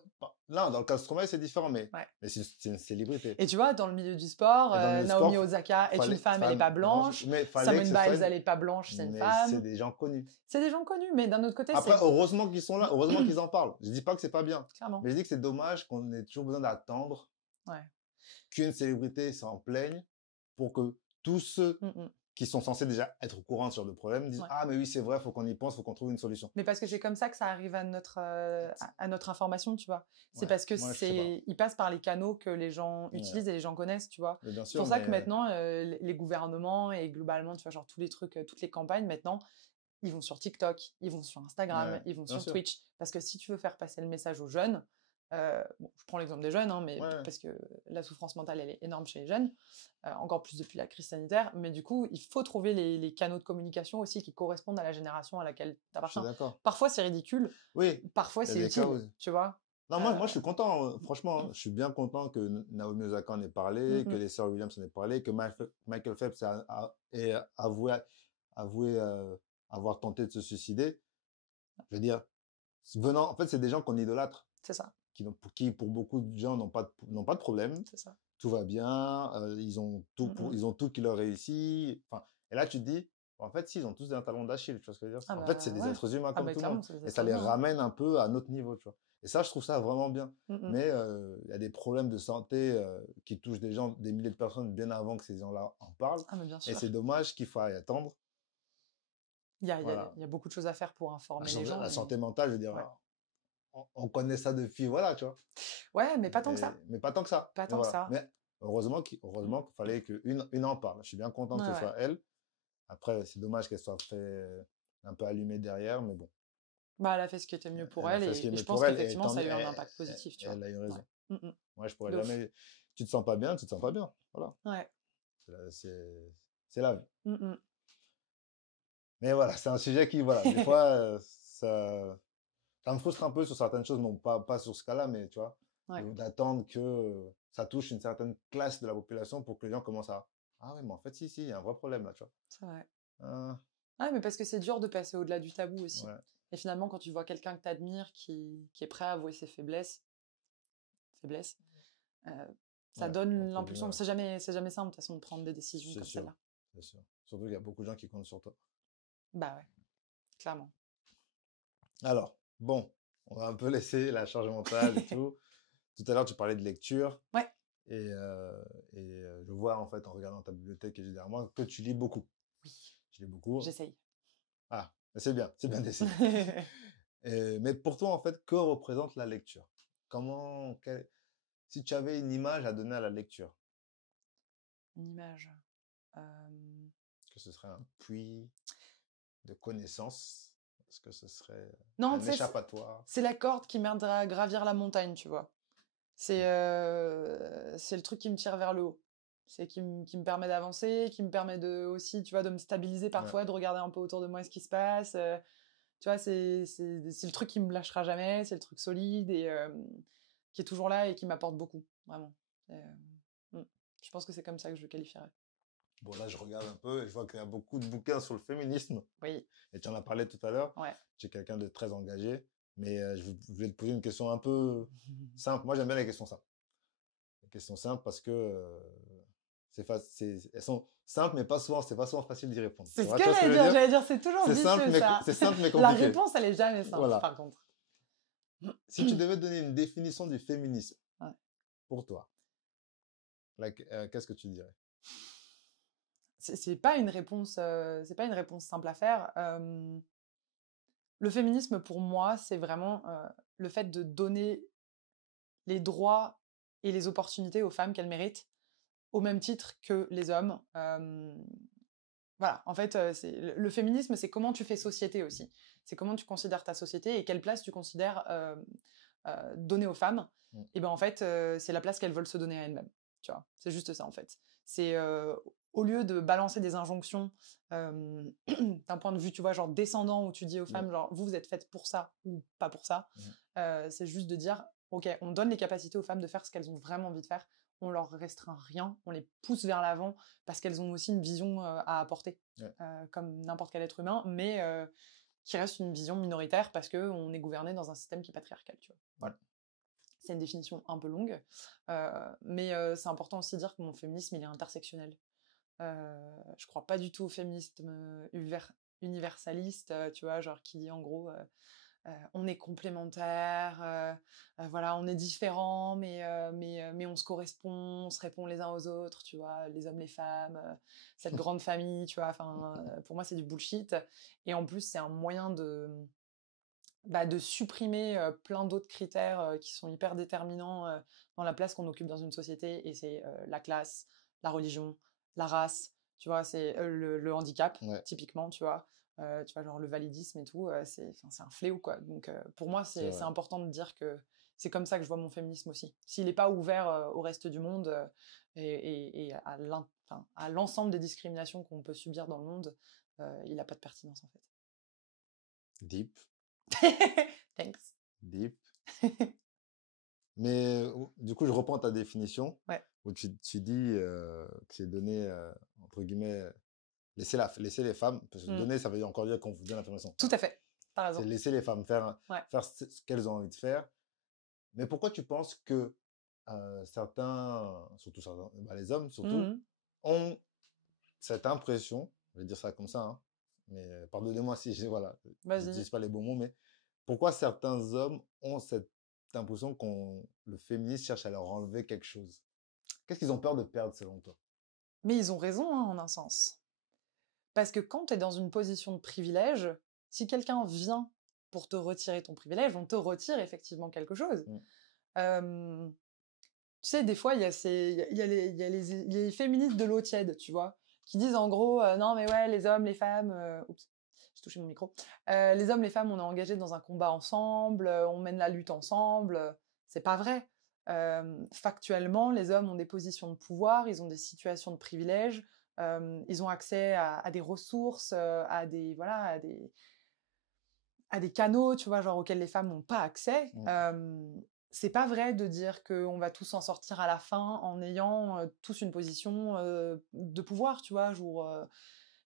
Là, dans le cas de Stromae, c'est différent, mais c'est une célébrité. Et tu vois, dans le milieu du sport, Naomi Osaka est une femme, elle n'est pas blanche. Simone Biles, elle n'est pas blanche, c'est une femme. C'est des gens connus. C'est des gens connus, mais d'un autre côté, après, heureusement qu'ils sont là, heureusement qu'ils en parlent. Je dis pas que c'est pas bien. Clairement. Mais je dis que c'est dommage qu'on ait toujours besoin d'attendre qu'une célébrité s'en plaigne pour que tous ceux qui sont censés déjà être au courant sur le problème disent ah mais oui c'est vrai, faut qu'on y pense, faut qu'on trouve une solution. Mais parce que c'est comme ça que ça arrive à notre information, tu vois. C'est parce que il passe par les canaux que les gens utilisent et les gens connaissent, tu vois. C'est pour ça que maintenant les gouvernements et globalement, tu vois, genre tous les trucs, toutes les campagnes maintenant, ils vont sur TikTok, ils vont sur Instagram, ils vont sur Twitch, parce que si tu veux faire passer le message aux jeunes, je prends l'exemple des jeunes, hein, mais parce que la souffrance mentale elle est énorme chez les jeunes, encore plus depuis la crise sanitaire, mais du coup il faut trouver les canaux de communication aussi qui correspondent à la génération à laquelle tu appartiens. Parfois c'est ridicule, parfois c'est utile, tu vois. Non, moi je suis content, franchement, je suis bien content que Naomi Osaka en ait parlé, que les sœurs Williams en aient parlé, que Michael Phelps ait avoué avoir tenté de se suicider. Je veux dire, en fait c'est des gens qu'on idolâtre. C'est ça. Qui pour beaucoup de gens n'ont pas de problème. C'est ça. Tout va bien, ils ont tout qui leur réussit. Enfin, et là tu te dis, en fait, si, ils ont tous un talon d'Achille, tu vois ce que je veux dire. En fait, c'est des êtres humains comme tout le monde. Et ça les ramène un peu à notre niveau, tu vois. Et ça, je trouve ça vraiment bien. Mais il y a des problèmes de santé qui touchent des gens, des milliers de personnes bien avant que ces gens-là en parlent. Et c'est dommage qu'il faille attendre. Il y a beaucoup de choses à faire pour informer les gens. La santé mentale, je veux dire, on connaît ça depuis, voilà, tu vois. Ouais, mais pas tant que ça. Mais pas tant que ça. Pas tant que ça. Mais heureusement qu'il fallait qu'une en parle. Je suis bien content que ce soit elle. Après, c'est dommage qu'elle soit fait un peu allumée derrière, mais bon. Bah, elle a fait ce qui était mieux pour elle, et je pense qu'effectivement, ça a eu un impact positif, tu vois. Elle a eu raison. Moi, je pourrais jamais... Tu te sens pas bien, tu te sens pas bien. Voilà. Ouais. C'est la vie. Mais voilà, c'est un sujet qui, voilà, des fois, Ça me frustre un peu sur certaines choses, bon, pas sur ce cas-là, mais tu vois, d'attendre que ça touche une certaine classe de la population pour que les gens commencent à ah ouais, mais en fait, si, il y a un vrai problème là, tu vois. C'est vrai. Ah, Ouais, mais parce que c'est dur de passer au-delà du tabou aussi. ouais, Et finalement, quand tu vois quelqu'un que tu admires qui est prêt à avouer ses faiblesses, euh, ça donne entre l'impulsion. guillemets, C'est jamais simple, de toute façon, de prendre des décisions c'est comme sûr, celle-là. c'est sûr. Surtout qu'il y a beaucoup de gens qui comptent sur toi. Bah ouais, clairement. Alors, bon, on va un peu laisser la charge mentale et tout. Tout à l'heure, tu parlais de lecture. Ouais. Et, je vois, en fait, en regardant ta bibliothèque qui est juste derrière moi, que tu lis beaucoup. Oui. Tu lis beaucoup. J'essaye. Ah, c'est bien d'essayer. Mais pour toi, en fait, que représente la lecture? Si tu avais une image à donner à la lecture, Une image. que ce serait un puits de connaissances? Est-ce que ce serait Non, un tu sais, échappatoire? c'est la corde qui m'aide à gravir la montagne, tu vois. C'est le truc qui me tire vers le haut. C'est qui me permet d'avancer, qui me permet aussi, tu vois, de me stabiliser parfois, de regarder un peu autour de moi ce qui se passe. Tu vois, c'est le truc qui me lâchera jamais, c'est le truc solide et qui est toujours là et qui m'apporte beaucoup, vraiment. Je pense que c'est comme ça que je le qualifierais. Bon, là, je regarde un peu et je vois qu'il y a beaucoup de bouquins sur le féminisme. Oui. Et tu en as parlé tout à l'heure. Ouais. Tu es quelqu'un de très engagé. Mais je vais te poser une question un peu simple. Moi, j'aime bien les questions simples. Les questions simples parce que elles sont simples, mais c'est pas souvent facile d'y répondre. C'est ce que j'allais dire. J'allais dire, c'est toujours vicieux, ça. C'est simple, mais compliqué. La réponse, elle est jamais simple, voilà. par contre. Si tu devais donner une définition du féminisme pour toi, qu'est-ce que tu dirais? C'est pas une réponse simple à faire. Le féminisme, pour moi, c'est vraiment le fait de donner les droits et les opportunités aux femmes qu'elles méritent, au même titre que les hommes. Voilà, en fait, le féminisme, c'est comment tu fais société aussi. C'est comment tu considères ta société et quelle place tu considères donner aux femmes. Et ben en fait, c'est la place qu'elles veulent se donner à elles-mêmes. Tu vois, c'est juste ça en fait. C'est au lieu de balancer des injonctions d'un point de vue, tu vois, genre descendant où tu dis aux femmes, genre vous êtes faites pour ça ou pas pour ça. C'est juste de dire, ok, on donne les capacités aux femmes de faire ce qu'elles ont vraiment envie de faire. On leur restreint rien, on les pousse vers l'avant parce qu'elles ont aussi une vision à apporter, comme n'importe quel être humain, mais qui reste une vision minoritaire parce qu'on est gouverné dans un système qui est patriarcal, tu vois. Voilà. C'est une définition un peu longue, mais c'est important aussi de dire que mon féminisme, il est intersectionnel. Je crois pas du tout au féminisme universaliste, tu vois, genre qui dit en gros on est complémentaires, voilà, on est différents, mais on se répond les uns aux autres, tu vois, les hommes, les femmes, cette grande famille, tu vois, enfin, pour moi, c'est du bullshit. Et en plus, c'est un moyen de supprimer plein d'autres critères qui sont hyper déterminants dans la place qu'on occupe dans une société, et c'est la classe, la religion, la race, tu vois, c'est le handicap, typiquement, tu vois, genre le validisme et tout, c'est un fléau, quoi. Donc, pour moi, c'est important de dire que c'est comme ça que je vois mon féminisme aussi. S'il n'est pas ouvert au reste du monde et à l'ensemble des discriminations qu'on peut subir dans le monde, il n'a pas de pertinence, en fait. Deep. Thanks. Deep. Mais du coup, je reprends ta définition où tu dis que c'est donner, entre guillemets, laisser les femmes, parce que donner, ça veut encore dire qu'on vous donne l'information. Tout à fait, t'as raison. C'est laisser les femmes faire ce qu'elles ont envie de faire. Mais pourquoi tu penses que certains, surtout les hommes surtout, ont cette impression, je vais dire ça comme ça, hein, mais pardonnez-moi si je n'utilise pas les bons mots, mais pourquoi certains hommes ont cette impression le féminisme cherche à leur enlever quelque chose? Qu'est-ce qu'ils ont peur de perdre selon toi? Mais ils ont raison, hein, en un sens. Parce que quand tu es dans une position de privilège, si quelqu'un vient pour te retirer ton privilège, on te retire effectivement quelque chose. Tu sais, des fois, il y a les féministes de l'eau tiède, tu vois, qui disent en gros, non mais ouais, les hommes, les femmes... oups, j'ai touché mon micro. Les hommes, les femmes, on est engagés dans un combat ensemble, on mène la lutte ensemble. C'est pas vrai. Factuellement, les hommes ont des positions de pouvoir, ils ont des situations de privilège, ils ont accès à des ressources, à des à des canaux, tu vois, genre auxquels les femmes n'ont pas accès. C'est pas vrai de dire qu'on va tous s'en sortir à la fin en ayant tous une position de pouvoir, tu vois, genre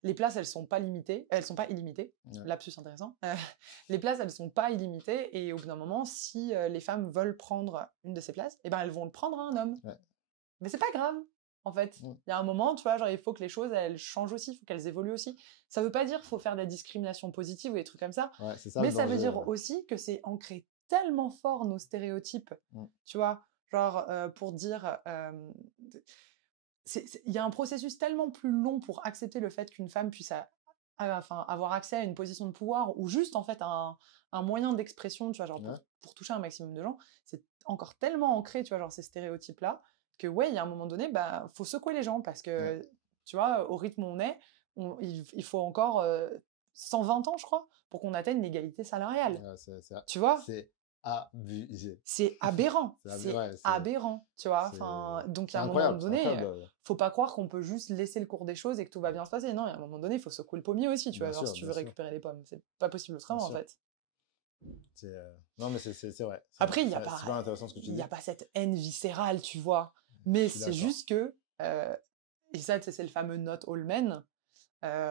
les places, elles sont pas limitées, elles sont pas illimitées. Ouais. Lapsus intéressant. Les places, elles sont pas illimitées et au bout d'un moment, si les femmes veulent prendre une de ces places, eh ben elles vont le prendre à un homme. Ouais. Mais c'est pas grave. En fait, il y a un moment, tu vois, genre il faut que les choses elles changent aussi, il faut qu'elles évoluent aussi. Ça veut pas dire qu'il faut faire de la discrimination positive ou des trucs comme ça, Ouais, c'est ça, mais le ça veut danger, dire ouais. aussi que c'est ancré tellement fort nos stéréotypes, tu vois, genre pour dire il y a un processus tellement plus long pour accepter le fait qu'une femme puisse avoir accès à une position de pouvoir ou juste en fait un moyen d'expression, tu vois, genre pour toucher un maximum de gens. C'est encore tellement ancré, tu vois, genre ces stéréotypes là, que ouais, il y a un moment donné, bah faut secouer les gens parce que tu vois, au rythme où on est, il faut encore 120 ans, je crois, pour qu'on atteigne l'égalité salariale. Tu vois, c'est abusé. c'est aberrant. C'est aberrant, tu vois. Enfin, donc, à un moment donné, faut pas croire qu'on peut juste laisser le cours des choses et que tout va bien se passer. Non, à un moment donné, il faut secouer le pommier aussi, tu vois, genre, si tu veux récupérer les pommes. C'est pas possible autrement, en fait. Non, mais c'est vrai. Après, il n'y a pas cette haine viscérale, tu vois. Mais c'est juste que, et ça, c'est le fameux not all men.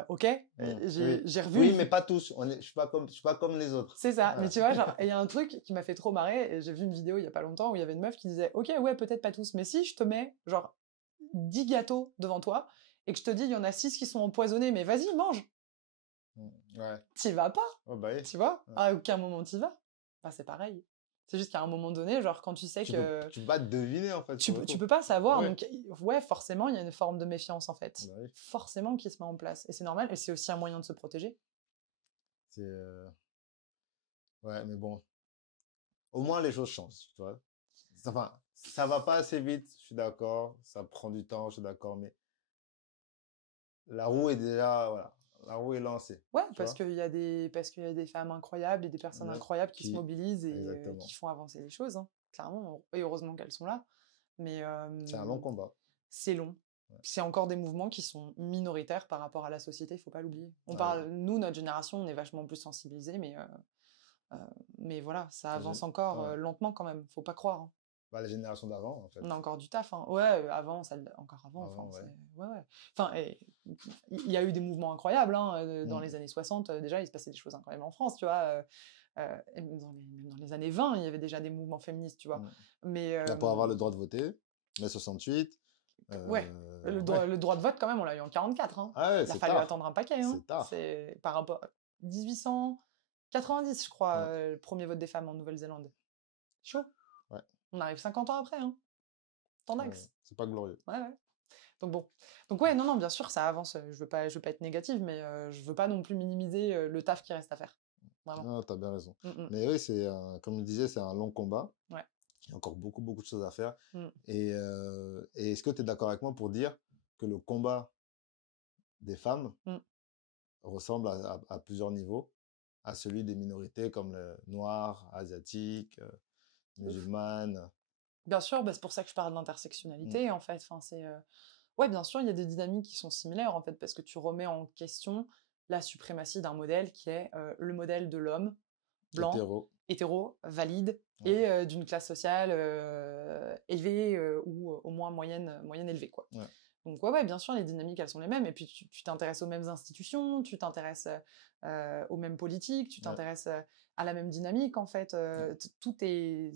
Ok, j'ai revu. Oui, mais pas tous. Je suis pas comme les autres. C'est ça. Mais tu vois, genre, il y a un truc qui m'a fait trop marrer. Et j'ai vu une vidéo il y a pas longtemps où il y avait une meuf qui disait, ok, ouais, peut-être pas tous, mais si je te mets genre 10 gâteaux devant toi et que je te dis il y en a 6 qui sont empoisonnés, mais vas-y, mange. T'y vas pas. Bah oui. Tu vois, à aucun moment t'y vas. Bah, c'est pareil. C'est juste qu'à un moment donné, genre quand tu sais que tu peux pas deviner en fait. Tu peux pas savoir. Donc ouais, forcément, il y a une forme de méfiance en fait. Bah oui. Forcément qui se met en place. Et c'est normal. Et c'est aussi un moyen de se protéger. Ouais, mais bon. Au moins les choses changent, tu vois. Enfin, ça va pas assez vite, je suis d'accord. Ça prend du temps, je suis d'accord, mais la roue est déjà, voilà. La roue est lancée. Ouais, parce qu'il y a des femmes incroyables et des personnes incroyables qui se mobilisent et qui font avancer les choses, hein, clairement. Et heureusement qu'elles sont là. Mais c'est un long combat. C'est long. Ouais. C'est encore des mouvements qui sont minoritaires par rapport à la société, il faut pas l'oublier. Nous, notre génération, on est vachement plus sensibilisés, mais voilà, ça avance encore lentement quand même, faut pas croire. Hein. Bah, les générations d'avant, en fait. On a encore du taf, hein. Ouais, encore avant. Enfin, il y a eu des mouvements incroyables, hein, dans les années 60, déjà, il se passait des choses incroyables en France, tu vois. Dans les années 20, il y avait déjà des mouvements féministes, tu vois. Mais pour avoir le droit de voter, mai 68. Le droit de vote, quand même, on l'a eu en 44. Hein. Ah ouais, il a fallu attendre un paquet. Hein. C'est par rapport à 1890, je crois, le premier vote des femmes en Nouvelle-Zélande. Chaud. Ouais. On arrive 50 ans après. Hein. Tant d'axe. C'est pas glorieux. Ouais. Donc bon. Donc ouais, non, bien sûr, ça avance. Je veux pas être négative, mais je veux pas non plus minimiser le taf qui reste à faire. Vraiment. Non, t'as bien raison. Mais oui, comme je disais, c'est un long combat. Ouais. Il y a encore beaucoup de choses à faire. Et est-ce que tu es d'accord avec moi pour dire que le combat des femmes ressemble à plusieurs niveaux à celui des minorités comme le noir, asiatique, musulmane? Bien sûr, c'est pour ça que je parle d'intersectionnalité, en fait. Enfin, ouais, bien sûr, il y a des dynamiques qui sont similaires, en fait, parce que tu remets en question la suprématie d'un modèle qui est le modèle de l'homme blanc, hétéro, valide, et d'une classe sociale élevée ou au moins moyenne élevée, quoi. Ouais. Donc ouais, bien sûr, les dynamiques, elles sont les mêmes. Et puis, tu t'intéresses aux mêmes institutions, tu t'intéresses aux mêmes politiques, tu t'intéresses à la même dynamique, en fait. Tout est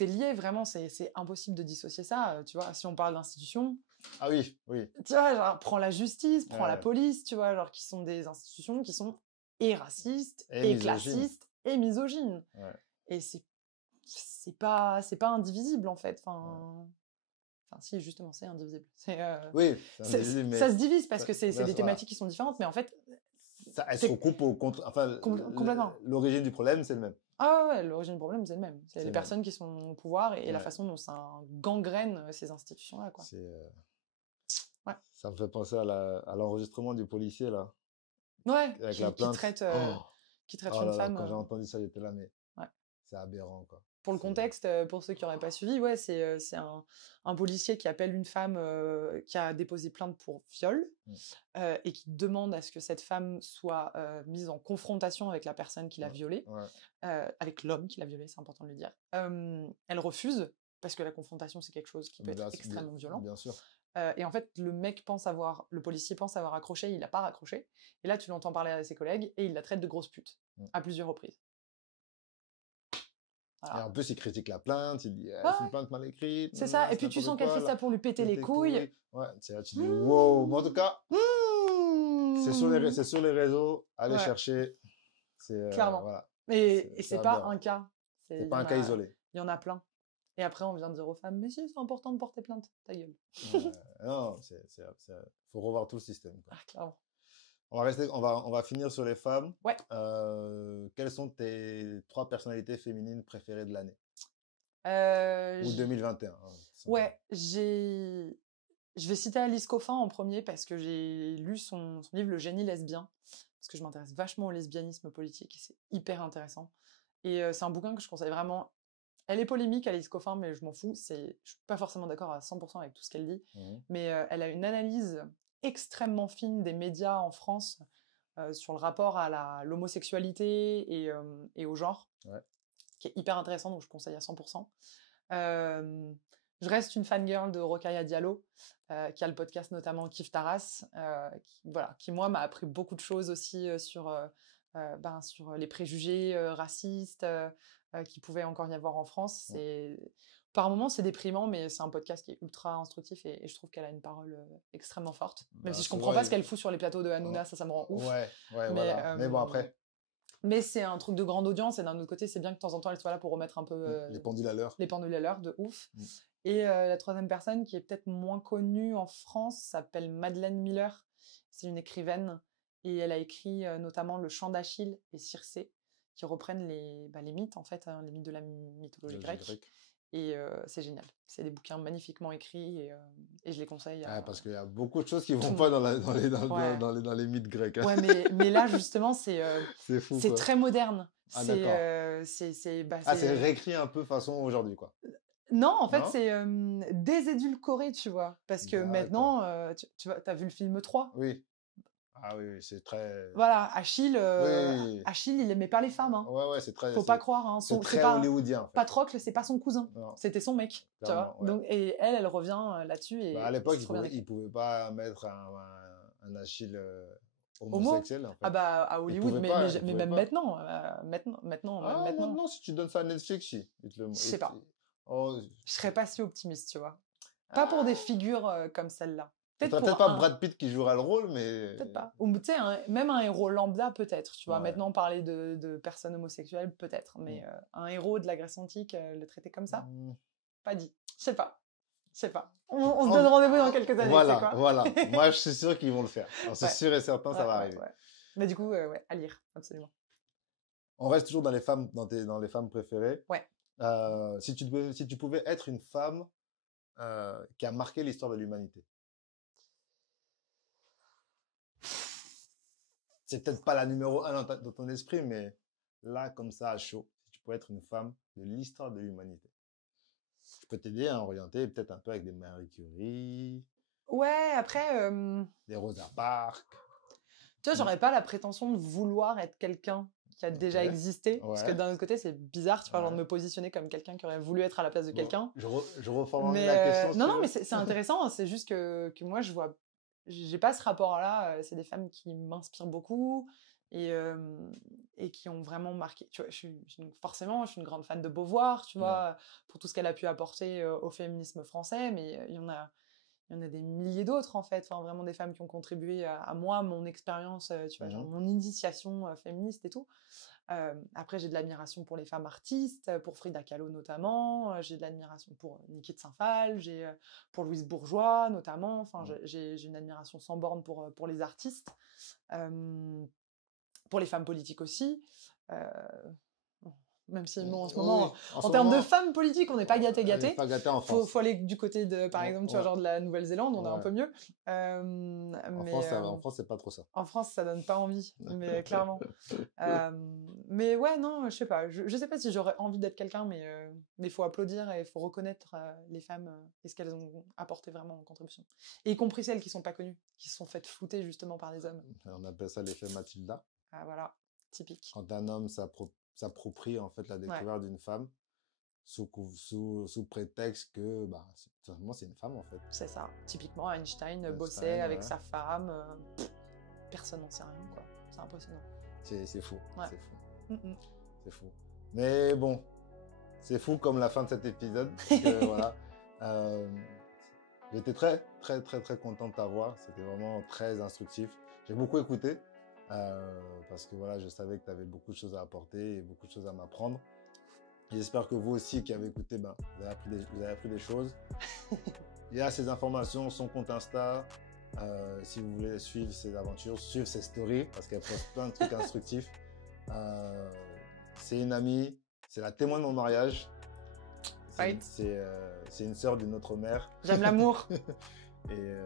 lié, vraiment. C'est impossible de dissocier ça. Tu vois, si on parle d'institutions... Ah oui. Tu vois, genre, prends la justice, prends la police, tu vois, genre, qui sont des institutions qui sont et racistes, et classistes, et misogynes. Ouais. Et c'est pas indivisible, en fait. Enfin, si, justement, c'est indivisible. Oui, c'est indivisible, mais... Ça se divise parce que c'est des thématiques qui sont différentes, mais en fait... Elles se recoupent complètement. L'origine du problème, c'est le même. Ah ouais, l'origine du problème, c'est le même. C'est les personnes qui sont au pouvoir et la façon dont ça gangrène ces institutions-là, quoi. Ça me fait penser à l'enregistrement du policier, là. Ouais, qui traite une femme... Quand j'ai entendu ça, j'étais là, mais c'est aberrant, quoi. Pour le contexte, pour ceux qui n'auraient pas suivi, ouais, c'est un policier qui appelle une femme qui a déposé plainte pour viol et qui demande à ce que cette femme soit mise en confrontation avec la personne qui l'a violée, avec l'homme qui l'a violée, c'est important de le dire. Elle refuse, parce que la confrontation, c'est quelque chose qui peut être extrêmement violent. Bien sûr. Et en fait, le policier pense avoir accroché, il n'a pas raccroché. Et là, tu l'entends parler à ses collègues et il la traite de grosse pute, à plusieurs reprises. Voilà. Et en plus, il critique la plainte, il dit c'est une plainte mal écrite. C'est ça, et puis tu sens qu'elle fait ça pour lui péter les couilles. Ouais, c'est là, tu dis wow. Bon, en tout cas, c'est sur les réseaux, allez chercher. Clairement. Voilà. Et c'est pas un cas. C'est pas un cas isolé. Il y en a plein. Et après, on vient de dire aux femmes, mais si, c'est important de porter plainte, ta gueule. Non, faut revoir tout le système. Quoi. Clairement. On va finir sur les femmes. Ouais. Quelles sont tes 3 personnalités féminines préférées de l'année ou 2021 Ouais, je vais citer Alice Coffin en premier parce que j'ai lu son livre Le génie lesbien, parce que je m'intéresse vachement au lesbianisme politique et c'est hyper intéressant. Et c'est un bouquin que je conseille vraiment. Elle est polémique, Alice Coffin, mais je m'en fous. Je suis pas forcément d'accord à 100% avec tout ce qu'elle dit, mais elle a une analyse extrêmement fine des médias en France sur le rapport à l'homosexualité et au genre, qui est hyper intéressant, donc je conseille à 100%. Je reste une fangirl de Rokhaya Diallo, qui a le podcast notamment Kif Taras, qui moi m'a appris beaucoup de choses aussi sur les préjugés racistes qui pouvaient encore y avoir en France. Par moments, c'est déprimant, mais c'est un podcast qui est ultra instructif et je trouve qu'elle a une parole extrêmement forte. Même si je comprends pas ce qu'elle fout sur les plateaux de Hanouna, ça me rend ouf. Ouais, voilà. Mais bon, après. Mais c'est un truc de grande audience et d'un autre côté, c'est bien que de temps en temps, elle soit là pour remettre un peu... les pendules à l'heure. Les pendules à l'heure, de ouf. Et la troisième personne, qui est peut-être moins connue en France, s'appelle Madeleine Miller. C'est une écrivaine et elle a écrit notamment Le Chant d'Achille et Circé, qui reprennent les mythes, en fait, les mythes de la mythologie grecque. Et c'est génial. C'est des bouquins magnifiquement écrits et je les conseille. Parce qu'il y a beaucoup de choses qui ne vont pas dans les mythes grecs. Hein. Ouais, mais là, justement, c'est fou. C'est très moderne. C'est réécrit un peu façon aujourd'hui, quoi. Non, en fait, c'est désédulcoré, tu vois. Parce que maintenant, tu as vu le film 3 ? Oui. Ah oui, c'est très... Voilà, Achille, Achille, il aimait pas les femmes. Hein. Ouais, c'est très... Faut pas croire. Hein. C'est très hollywoodien, en fait. Patrocle, c'est pas son cousin. C'était son mec, tu vois. Ouais. Donc, et elle revient là-dessus. Et à l'époque, il pouvait pas mettre un Achille homosexuel, en fait. Ah bah, à Hollywood, mais même maintenant. Maintenant, si tu donnes ça à Netflix, je sais pas. Je serais pas si optimiste, tu vois. Pas pour des figures comme celle-là. Peut-être pas Brad Pitt qui jouera le rôle, mais... Peut-être pas. Ou tu sais, même un héros lambda, peut-être. Tu vois, maintenant, parler de personnes homosexuelles, peut-être. Mais un héros de la Grèce antique, le traiter comme ça, pas dit. Je sais pas. On se donne rendez-vous dans quelques années, voilà. Moi, je suis sûr qu'ils vont le faire. C'est sûr et certain, ça va arriver. Mais du coup, à lire, absolument. On reste toujours dans les femmes, dans les femmes préférées. Ouais. Si tu pouvais être une femme qui a marqué l'histoire de l'humanité, c'est peut-être pas la numéro 1 dans ton esprit, mais là, comme ça, à chaud, si tu pouvais être une femme de l'histoire de l'humanité, je peux t'aider à orienter peut-être un peu avec des Marie Curie. Ouais, après... des Rosa Parks. Tu vois, j'aurais pas la prétention de vouloir être quelqu'un qui a déjà existé. Parce que d'un autre côté, c'est bizarre, tu vois, genre de me positionner comme quelqu'un qui aurait voulu être à la place de quelqu'un. Je reformule la question. Non, mais c'est intéressant. C'est juste que moi, je vois... J'ai pas ce rapport-là. C'est des femmes qui m'inspirent beaucoup et qui ont vraiment marqué. Tu vois, forcément, je suis une grande fan de Beauvoir, tu vois, pour tout ce qu'elle a pu apporter au féminisme français, mais il y en a des milliers d'autres, en fait. Enfin, vraiment des femmes qui ont contribué à moi, mon expérience, tu vois, genre mon initiation féministe et tout. Après, j'ai de l'admiration pour les femmes artistes, pour Frida Kahlo notamment, j'ai de l'admiration pour Niki de Saint-Phal, j'ai pour Louise Bourgeois notamment, enfin, j'ai une admiration sans borne pour les artistes, pour les femmes politiques aussi. Même si, bon, en ce moment, en en termes de femmes politiques, on n'est pas gâté. Pas gâté en France. Faut aller du côté de, par exemple, tu vois, genre de la Nouvelle-Zélande, on est un peu mieux. En France, c'est pas trop ça. En France, ça donne pas envie, mais clairement. Mais ouais, non, je sais pas. Je sais pas si j'aurais envie d'être quelqu'un, mais il faut applaudir et il faut reconnaître les femmes et ce qu'elles ont apporté vraiment en contribution. Et y compris celles qui sont pas connues, qui se sont faites flouter justement par des hommes. On appelle ça l'effet Mathilda. Ah, voilà, typique. Quand un homme s'approprie en fait la découverte d'une femme sous prétexte que bah, simplement c'est une femme en fait. C'est ça. Typiquement, Einstein bossait avec sa femme. Personne n'en sait rien, quoi. C'est impressionnant. C'est fou. Ouais. C'est fou. C'est fou. Mais bon, c'est fou comme la fin de cet épisode. Voilà. J'étais très content de t'avoir. C'était vraiment très instructif. J'ai beaucoup écouté parce que voilà, je savais que tu avais beaucoup de choses à apporter et beaucoup de choses à m'apprendre. J'espère que vous aussi qui avez écouté, ben, vous avez appris des choses. Il y a ces informations, son compte Insta. Si vous voulez suivre ses aventures, suivre ses stories, parce qu'elle poste plein de trucs instructifs. C'est une amie, c'est la témoin de mon mariage. C'est une sœur d'une autre mère. J'aime l'amour. Et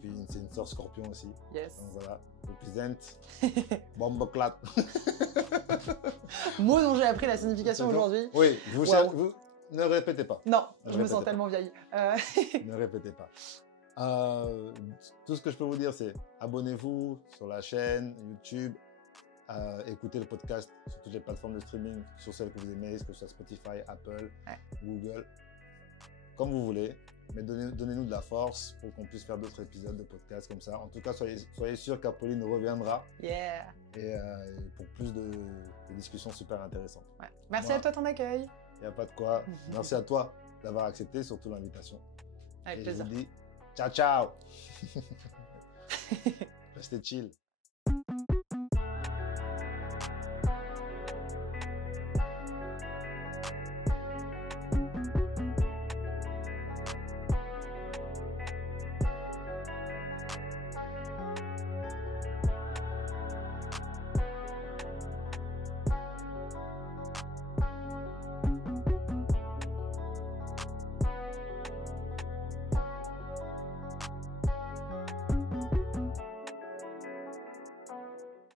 puis c'est une sœur scorpion aussi. Yes. Donc voilà, represent. Bomboclat. Mot dont j'ai appris la signification aujourd'hui. Oui, vous ne répétez pas. Non, je me sens tellement vieille. Ne répétez pas. Tout ce que je peux vous dire, c'est abonnez-vous sur la chaîne YouTube, écoutez le podcast sur toutes les plateformes de streaming, sur celles que vous aimez, que ce soit Spotify, Apple, Google, comme vous voulez. Mais donnez-nous de la force pour qu'on puisse faire d'autres épisodes de podcast comme ça. En tout cas, soyez sûrs qu'Apolline reviendra. Yeah. Et pour plus de discussions super intéressantes. Ouais. Merci à toi ton accueil. Il n'y a pas de quoi. Merci à toi d'avoir accepté, surtout l'invitation. Avec plaisir. Je vous dis ciao, ciao. Restez chill.